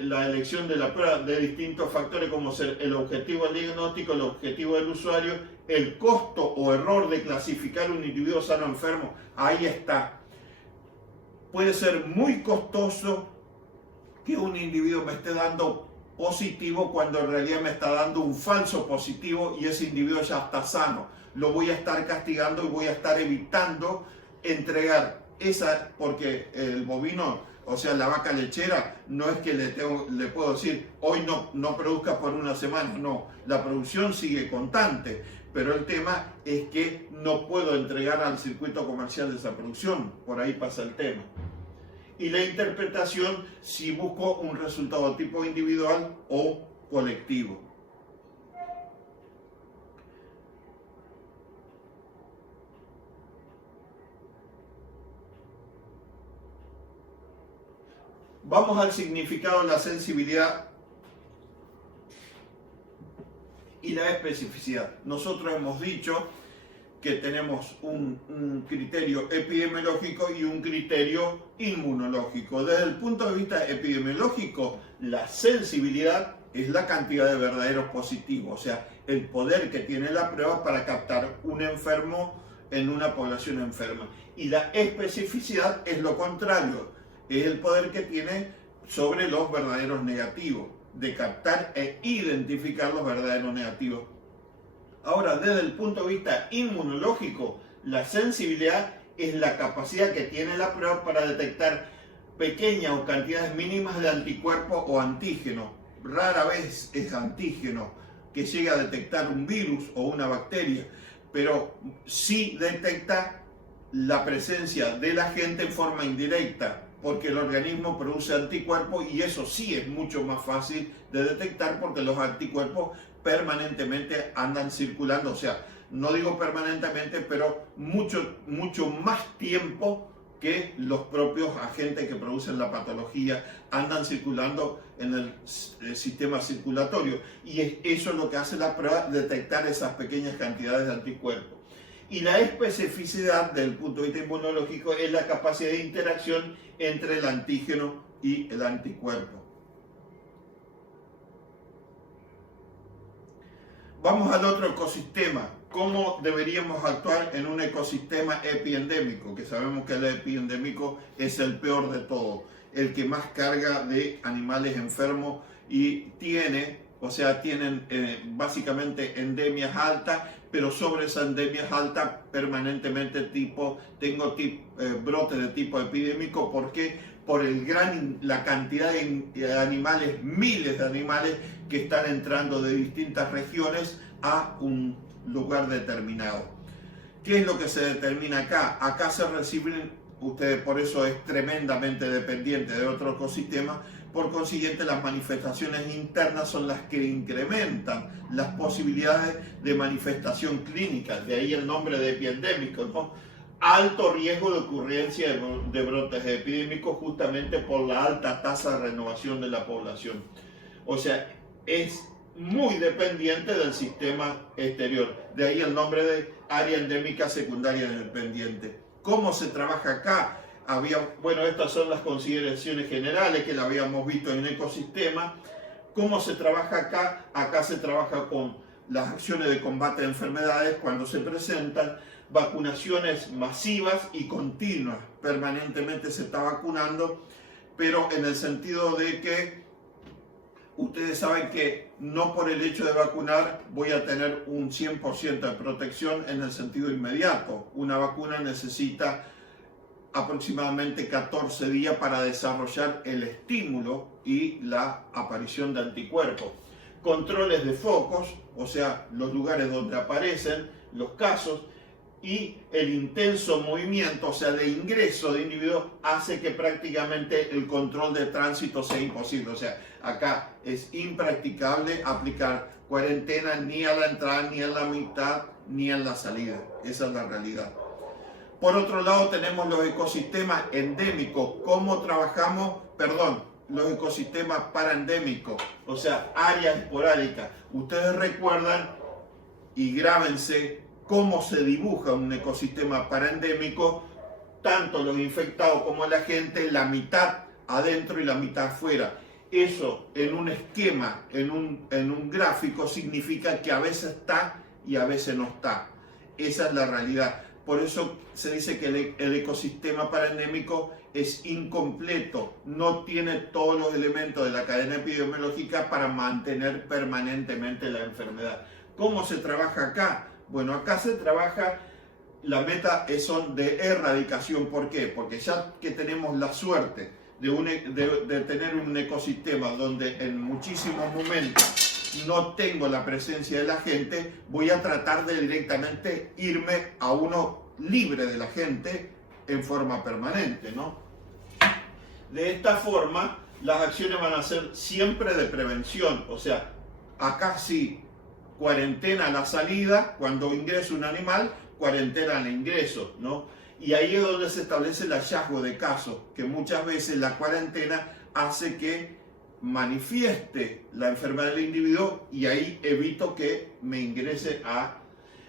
la elección de la prueba? De distintos factores como ser el objetivo del diagnóstico, el objetivo del usuario, el costo o error de clasificar un individuo sano o enfermo. Ahí está. Puede ser muy costoso que un individuo me esté dando positivo cuando en realidad me está dando un falso positivo y ese individuo ya está sano. Lo voy a estar castigando y voy a estar evitando entregar esa, porque el bovino, o sea, la vaca lechera, no es que le puedo decir, hoy no produzca por una semana, no, la producción sigue constante, pero el tema es que no puedo entregar al circuito comercial de esa producción, por ahí pasa el tema. Y la interpretación, si busco un resultado tipo individual o colectivo. Vamos al significado de la sensibilidad y la especificidad. Nosotros hemos dicho que tenemos un criterio epidemiológico y un criterio inmunológico. Desde el punto de vista epidemiológico, la sensibilidad es la cantidad de verdaderos positivos, o sea, el poder que tiene la prueba para captar un enfermo en una población enferma. Y la especificidad es lo contrario, es el poder que tiene sobre los verdaderos negativos, de captar e identificar los verdaderos negativos. Ahora, desde el punto de vista inmunológico, la sensibilidad es la capacidad que tiene la prueba para detectar pequeñas o cantidades mínimas de anticuerpos o antígenos. Rara vez es antígeno que llegue a detectar un virus o una bacteria, pero sí detecta la presencia del agente en forma indirecta, porque el organismo produce anticuerpos y eso sí es mucho más fácil de detectar porque los anticuerpos permanentemente andan circulando, o sea, no digo permanentemente, pero mucho más tiempo que los propios agentes que producen la patología andan circulando en el sistema circulatorio. Y eso es lo que hace la prueba, detectar esas pequeñas cantidades de anticuerpos. Y la especificidad desde el punto de vista inmunológico es la capacidad de interacción entre el antígeno y el anticuerpo. Vamos al otro ecosistema. ¿Cómo deberíamos actuar en un ecosistema epidémico? Que sabemos que el epidémico es el peor de todo, el que más carga de animales enfermos y tienen básicamente endemias altas, pero sobre esas endemias altas permanentemente tengo brotes de tipo epidémico. ¿Por qué? Por la cantidad de animales, miles de animales que están entrando de distintas regiones a un lugar determinado. ¿Qué es lo que se determina acá? Acá se reciben, ustedes por eso es tremendamente dependiente de otro ecosistema, por consiguiente las manifestaciones internas son las que incrementan las posibilidades de manifestación clínica, de ahí el nombre de epidémico, ¿no? Alto riesgo de ocurrencia de brotes epidémicos justamente por la alta tasa de renovación de la población. O sea, es muy dependiente del sistema exterior. De ahí el nombre de área endémica secundaria dependiente. ¿Cómo se trabaja acá? Estas son las consideraciones generales que la habíamos visto en el ecosistema. ¿Cómo se trabaja acá? Acá se trabaja con las acciones de combate de enfermedades cuando se presentan, vacunaciones masivas y continuas. Permanentemente se está vacunando, pero en el sentido de que ustedes saben que no por el hecho de vacunar voy a tener un 100% de protección en el sentido inmediato. Una vacuna necesita aproximadamente 14 días para desarrollar el estímulo y la aparición de anticuerpos. Controles de focos, o sea, los lugares donde aparecen los casos, y el intenso movimiento, o sea, de ingreso de individuos, hace que prácticamente el control de tránsito sea imposible. O sea, acá es impracticable aplicar cuarentena ni a la entrada, ni a la mitad, ni a la salida. Esa es la realidad. Por otro lado, tenemos los ecosistemas endémicos. ¿Cómo trabajamos? Los ecosistemas paraendémicos, o sea, áreas esporádicas. Ustedes recuerdan y grábense cómo se dibuja un ecosistema paraendémico, tanto los infectados como la gente, la mitad adentro y la mitad afuera. Eso en un esquema, en un gráfico, significa que a veces está y a veces no está. Esa es la realidad. Por eso se dice que el ecosistema paraendémico es incompleto, no tiene todos los elementos de la cadena epidemiológica para mantener permanentemente la enfermedad. ¿Cómo se trabaja acá? Bueno, acá se trabaja, la meta son de erradicación. ¿Por qué? Porque ya que tenemos la suerte de tener un ecosistema donde en muchísimos momentos no tengo la presencia de la gente, voy a tratar de directamente irme a uno libre de la gente en forma permanente, ¿no? De esta forma, las acciones van a ser siempre de prevención. O sea, acá sí, cuarentena a la salida, cuando ingresa un animal, cuarentena al ingreso, ¿no? Y ahí es donde se establece el hallazgo de casos, que muchas veces la cuarentena hace que manifieste la enfermedad del individuo y ahí evito que me ingrese a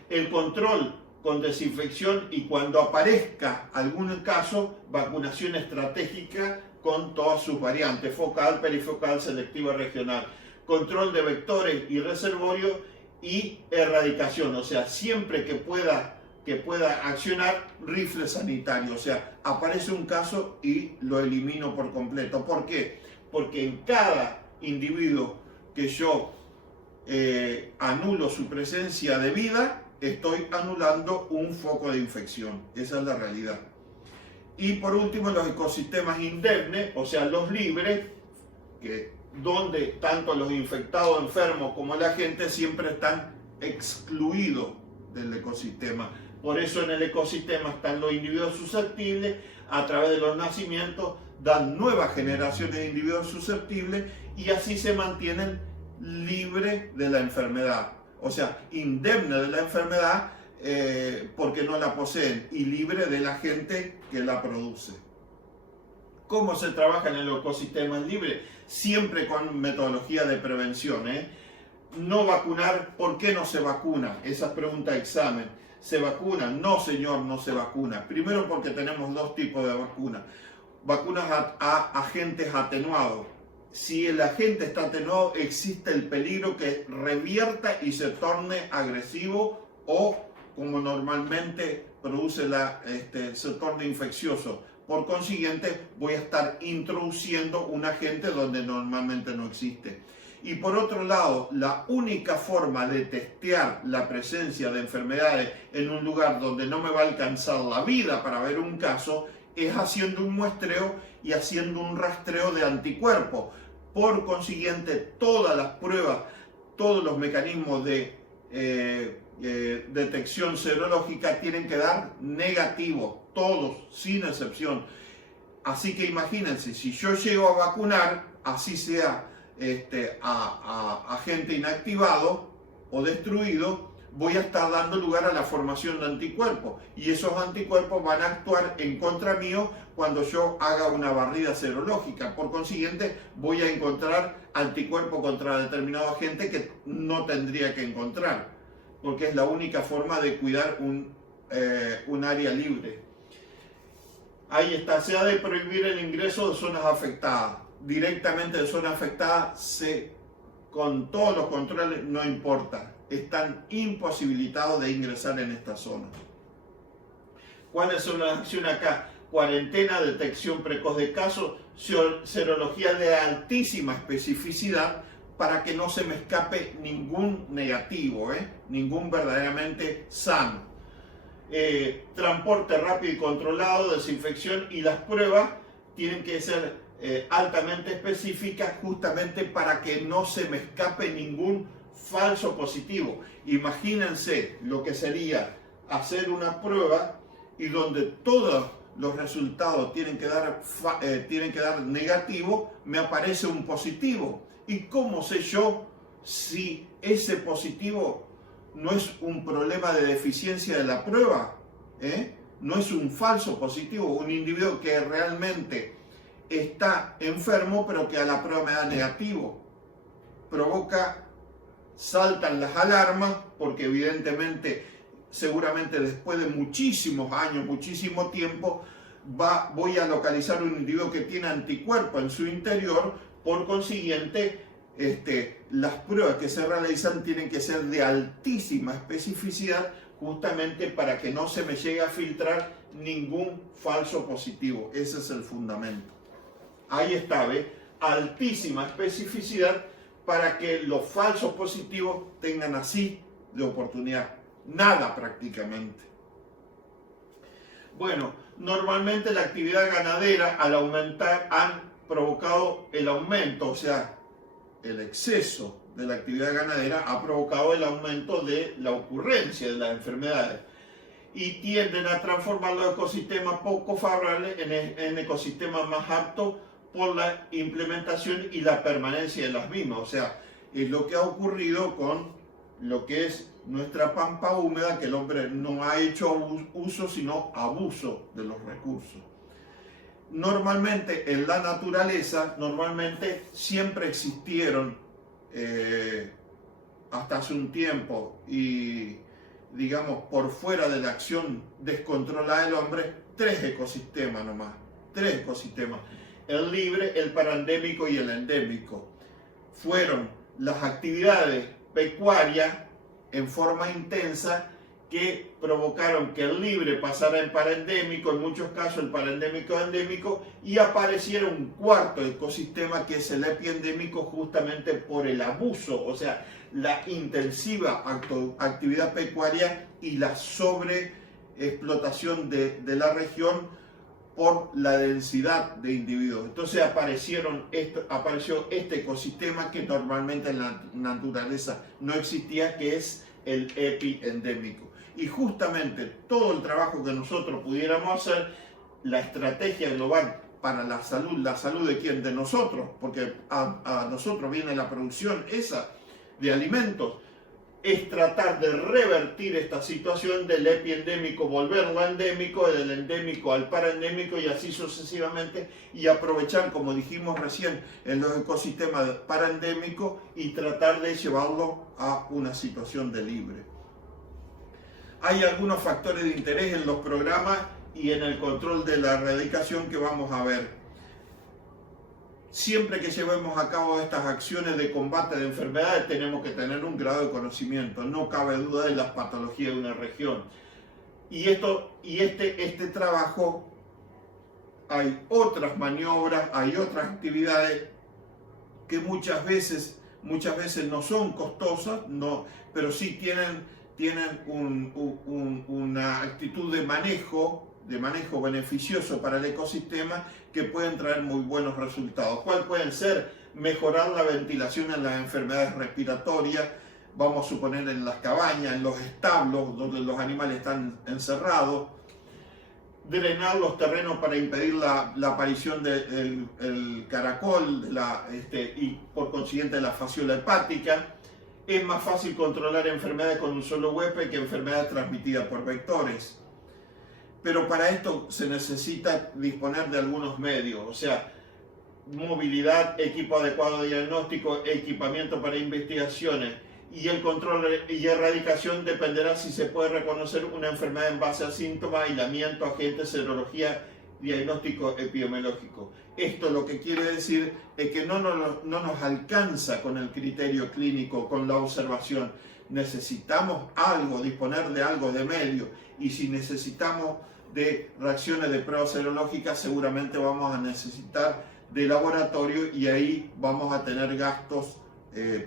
el control con desinfección y cuando aparezca algún caso, vacunación estratégica con todas sus variantes, focal, perifocal, selectiva, regional, control de vectores y reservorio y erradicación, o sea, siempre que pueda accionar, rifle sanitario, o sea, aparece un caso y lo elimino por completo. ¿Por qué? Porque en cada individuo que yo anulo su presencia de vida, estoy anulando un foco de infección. Esa es la realidad. Y por último, los ecosistemas indemnes, o sea, los libres, donde tanto los infectados, enfermos como la gente siempre están excluidos del ecosistema. Por eso en el ecosistema están los individuos susceptibles, a través de los nacimientos dan nuevas generaciones de individuos susceptibles y así se mantienen libres de la enfermedad. O sea, indemnes de la enfermedad porque no la poseen y libre de la gente que la produce. ¿Cómo se trabaja en el ecosistema libre? Siempre con metodología de prevención. No vacunar, ¿por qué no se vacuna? Esa pregunta de examen. ¿Se vacuna? No, señor, no se vacuna. Primero porque tenemos dos tipos de vacunas. Vacunas a agentes atenuados. Si el agente está atenuado, existe el peligro que revierta y se torne agresivo o, como normalmente produce se torne infeccioso. Por consiguiente, voy a estar introduciendo un agente donde normalmente no existe. Y por otro lado, la única forma de testear la presencia de enfermedades en un lugar donde no me va a alcanzar la vida para ver un caso es haciendo un muestreo y haciendo un rastreo de anticuerpos. Por consiguiente, todas las pruebas, todos los mecanismos de detección serológica tienen que dar negativos, todos, sin excepción. Así que imagínense, si yo llego a vacunar, así sea a gente inactivado o destruido, voy a estar dando lugar a la formación de anticuerpos y esos anticuerpos van a actuar en contra mío cuando yo haga una barrida serológica. Por consiguiente, voy a encontrar anticuerpos contra determinado agente que no tendría que encontrar, porque es la única forma de cuidar un área libre. Ahí está, se ha de prohibir el ingreso de zonas afectadas. Directamente de zonas afectadas, con todos los controles, no importa. Están imposibilitados de ingresar en esta zona. ¿Cuáles son las acciones acá? Cuarentena, detección precoz de casos, serología de altísima especificidad para que no se me escape ningún negativo, ningún verdaderamente sano. Transporte rápido y controlado, desinfección, y las pruebas tienen que ser altamente específicas justamente para que no se me escape ningún falso positivo. Imagínense lo que sería hacer una prueba y donde todos los resultados tienen que dar negativo, me aparece un positivo. ¿Y cómo sé yo si ese positivo no es un problema de deficiencia de la prueba? No es un falso positivo, un individuo que realmente está enfermo pero que a la prueba me da negativo. Saltan las alarmas porque evidentemente, seguramente después de muchísimos años, muchísimo tiempo, voy a localizar un individuo que tiene anticuerpo en su interior. Por consiguiente, las pruebas que se realizan tienen que ser de altísima especificidad justamente para que no se me llegue a filtrar ningún falso positivo. Ese es el fundamento. Ahí está, ¿ve? Altísima especificidad para que los falsos positivos tengan así de oportunidad. Nada prácticamente. Bueno, normalmente la actividad ganadera al aumentar han provocado el aumento, o sea, el exceso de la actividad ganadera ha provocado el aumento de la ocurrencia de las enfermedades y tienden a transformar los ecosistemas poco favorables en ecosistemas más aptos por la implementación y la permanencia de las mismas. O sea, es lo que ha ocurrido con lo que es nuestra pampa húmeda, que el hombre no ha hecho uso sino abuso de los recursos. Normalmente en la naturaleza, siempre existieron hasta hace un tiempo y digamos, por fuera de la acción descontrolada del hombre, 3 ecosistemas nomás, 3 ecosistemas: el libre, el parandémico y el endémico. Fueron las actividades pecuarias en forma intensa que provocaron que el libre pasara en parendémico, en muchos casos el parendémico endémico, y apareciera un 4º ecosistema que es el epiendémico, justamente por el abuso, o sea, la intensiva actividad pecuaria y la sobreexplotación de la región por la densidad de individuos. Entonces apareció este ecosistema que normalmente en la naturaleza no existía, que es el epiendémico. Y justamente todo el trabajo que nosotros pudiéramos hacer, la estrategia global para la salud de quién, de nosotros, porque a nosotros viene la producción esa de alimentos, es tratar de revertir esta situación del epiendémico, volverlo endémico, del endémico al parendémico y así sucesivamente, y aprovechar, como dijimos recién, en los ecosistemas parendémicos y tratar de llevarlo a una situación de libre. Hay algunos factores de interés en los programas y en el control de la erradicación que vamos a ver. Siempre que llevemos a cabo estas acciones de combate de enfermedades tenemos que tener un grado de conocimiento, no cabe duda de las patologías de una región. Y este trabajo, hay otras maniobras, hay otras actividades que muchas veces no son costosas, pero sí tienen una actitud de manejo beneficioso para el ecosistema, que pueden traer muy buenos resultados. ¿Cuál pueden ser? Mejorar la ventilación en las enfermedades respiratorias, vamos a suponer en las cabañas, en los establos donde los animales están encerrados. Drenar los terrenos para impedir la aparición del caracol y por consiguiente la fasciola hepática. Es más fácil controlar enfermedades con un solo huésped que enfermedades transmitidas por vectores. Pero para esto se necesita disponer de algunos medios, o sea, movilidad, equipo adecuado de diagnóstico, equipamiento para investigaciones, y el control y erradicación dependerá si se puede reconocer una enfermedad en base a síntomas, aislamiento, agentes, serología, diagnóstico epidemiológico. Esto lo que quiere decir es que no nos alcanza con el criterio clínico, con la observación. Necesitamos disponer de algo de medio, y si necesitamos de reacciones de pruebas serológicas, seguramente vamos a necesitar de laboratorio, y ahí vamos a tener gastos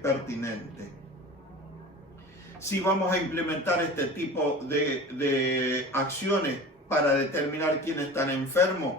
pertinentes. Si vamos a implementar este tipo de acciones para determinar quiénes están enfermos,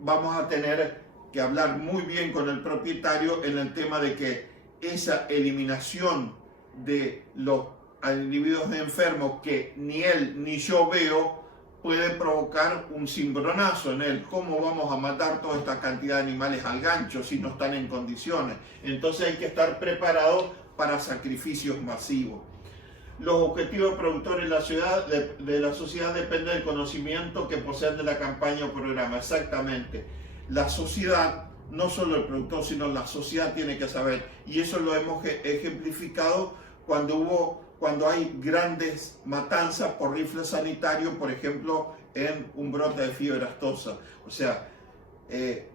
vamos a tener que hablar muy bien con el propietario en el tema de que esa eliminación de los individuos enfermos que ni él ni yo veo puede provocar un cimbronazo en él. ¿Cómo vamos a matar toda esta cantidad de animales al gancho si no están en condiciones? Entonces hay que estar preparados para sacrificios masivos. Los objetivos productores de la sociedad dependen del conocimiento que poseen de la campaña o programa. Exactamente. La sociedad, no solo el productor, sino la sociedad tiene que saber. Y eso lo hemos ejemplificado cuando hay grandes matanzas por rifle sanitario, por ejemplo, en un brote de fiebre aftosa. O sea, en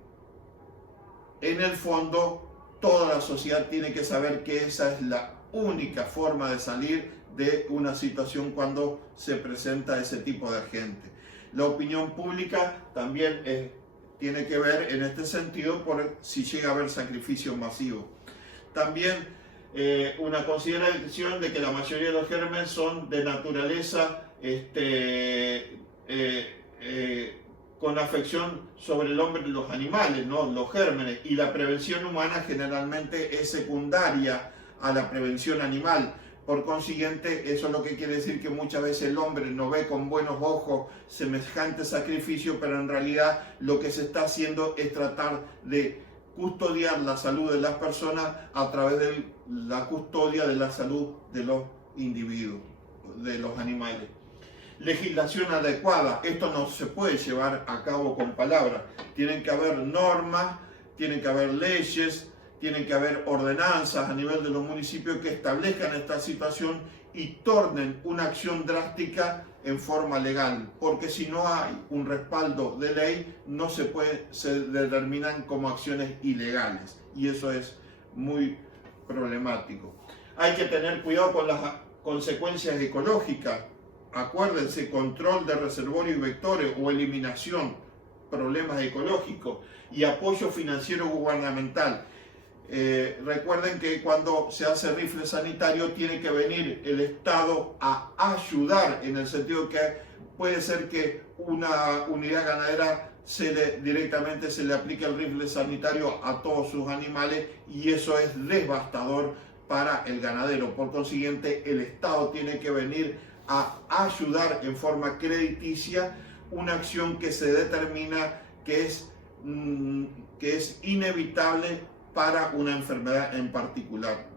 el fondo, toda la sociedad tiene que saber que esa es la única forma de salir de una situación cuando se presenta ese tipo de agente. La opinión pública también tiene que ver en este sentido por si llega a haber sacrificio masivo. También una consideración de que la mayoría de los gérmenes son de naturaleza con afección sobre el hombre y los animales, ¿no? Los gérmenes, y la prevención humana generalmente es secundaria a la prevención animal. Por consiguiente, eso es lo que quiere decir que muchas veces el hombre no ve con buenos ojos semejante sacrificio, pero en realidad lo que se está haciendo es tratar de custodiar la salud de las personas a través de la custodia de la salud de los individuos, de los animales. Legislación adecuada. Esto no se puede llevar a cabo con palabras. Tienen que haber normas, tienen que haber leyes, tienen que haber ordenanzas a nivel de los municipios que establezcan esta situación y tornen una acción drástica en forma legal, porque si no hay un respaldo de ley, no se determinan como acciones ilegales, y eso es muy problemático. Hay que tener cuidado con las consecuencias ecológicas. Acuérdense, control de reservorios y vectores o eliminación, problemas ecológicos, y apoyo financiero gubernamental. Recuerden que cuando se hace rifle sanitario tiene que venir el Estado a ayudar, en el sentido que puede ser que una unidad ganadera directamente se le aplique el rifle sanitario a todos sus animales, y eso es devastador para el ganadero. Por consiguiente, el Estado tiene que venir a ayudar en forma crediticia una acción que se determina que es inevitable para una enfermedad en particular.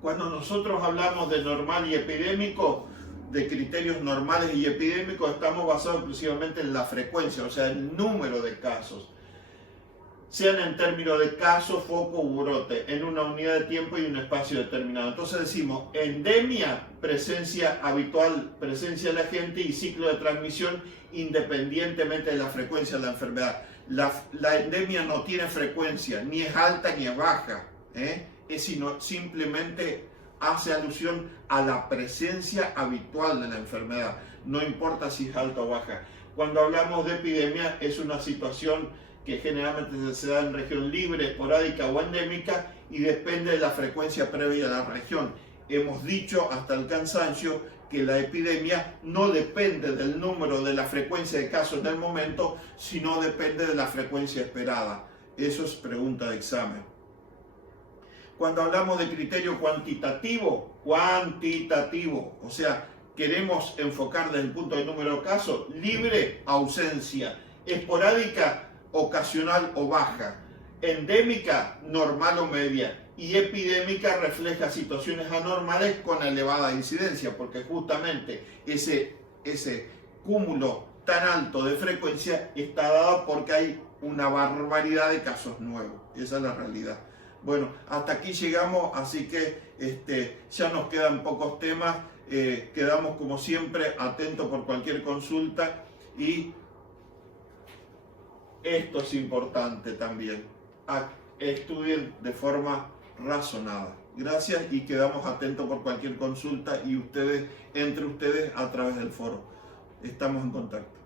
Cuando nosotros hablamos de normal y epidémico, de criterios normales y epidémicos, estamos basados exclusivamente en la frecuencia, o sea, el número de casos, sean en términos de caso, foco u brote, en una unidad de tiempo y un espacio determinado. Entonces decimos endemia, presencia habitual, presencia de la gente, y ciclo de transmisión independientemente de la frecuencia de la enfermedad. La endemia no tiene frecuencia, ni es alta ni es baja, sino simplemente hace alusión a la presencia habitual de la enfermedad, no importa si es alta o baja. Cuando hablamos de epidemia, es una situación que generalmente se da en región libre, esporádica o endémica, y depende de la frecuencia previa de la región. Hemos dicho hasta el cansancio que la epidemia no depende del número de la frecuencia de casos en el momento, sino depende de la frecuencia esperada. Eso es pregunta de examen. Cuando hablamos de criterio cuantitativo, o sea, queremos enfocar desde el punto de número de casos, libre, ausencia, esporádica, ocasional o baja, endémica, normal o media, y epidémica refleja situaciones anormales con elevada incidencia, porque justamente ese cúmulo tan alto de frecuencia está dado porque hay una barbaridad de casos nuevos. Esa es la realidad. Bueno, hasta aquí llegamos, así que ya nos quedan pocos temas. Quedamos como siempre atentos por cualquier consulta, y esto es importante también, estudien de forma razonada. Gracias, y quedamos atentos por cualquier consulta, y entre ustedes a través del foro. Estamos en contacto.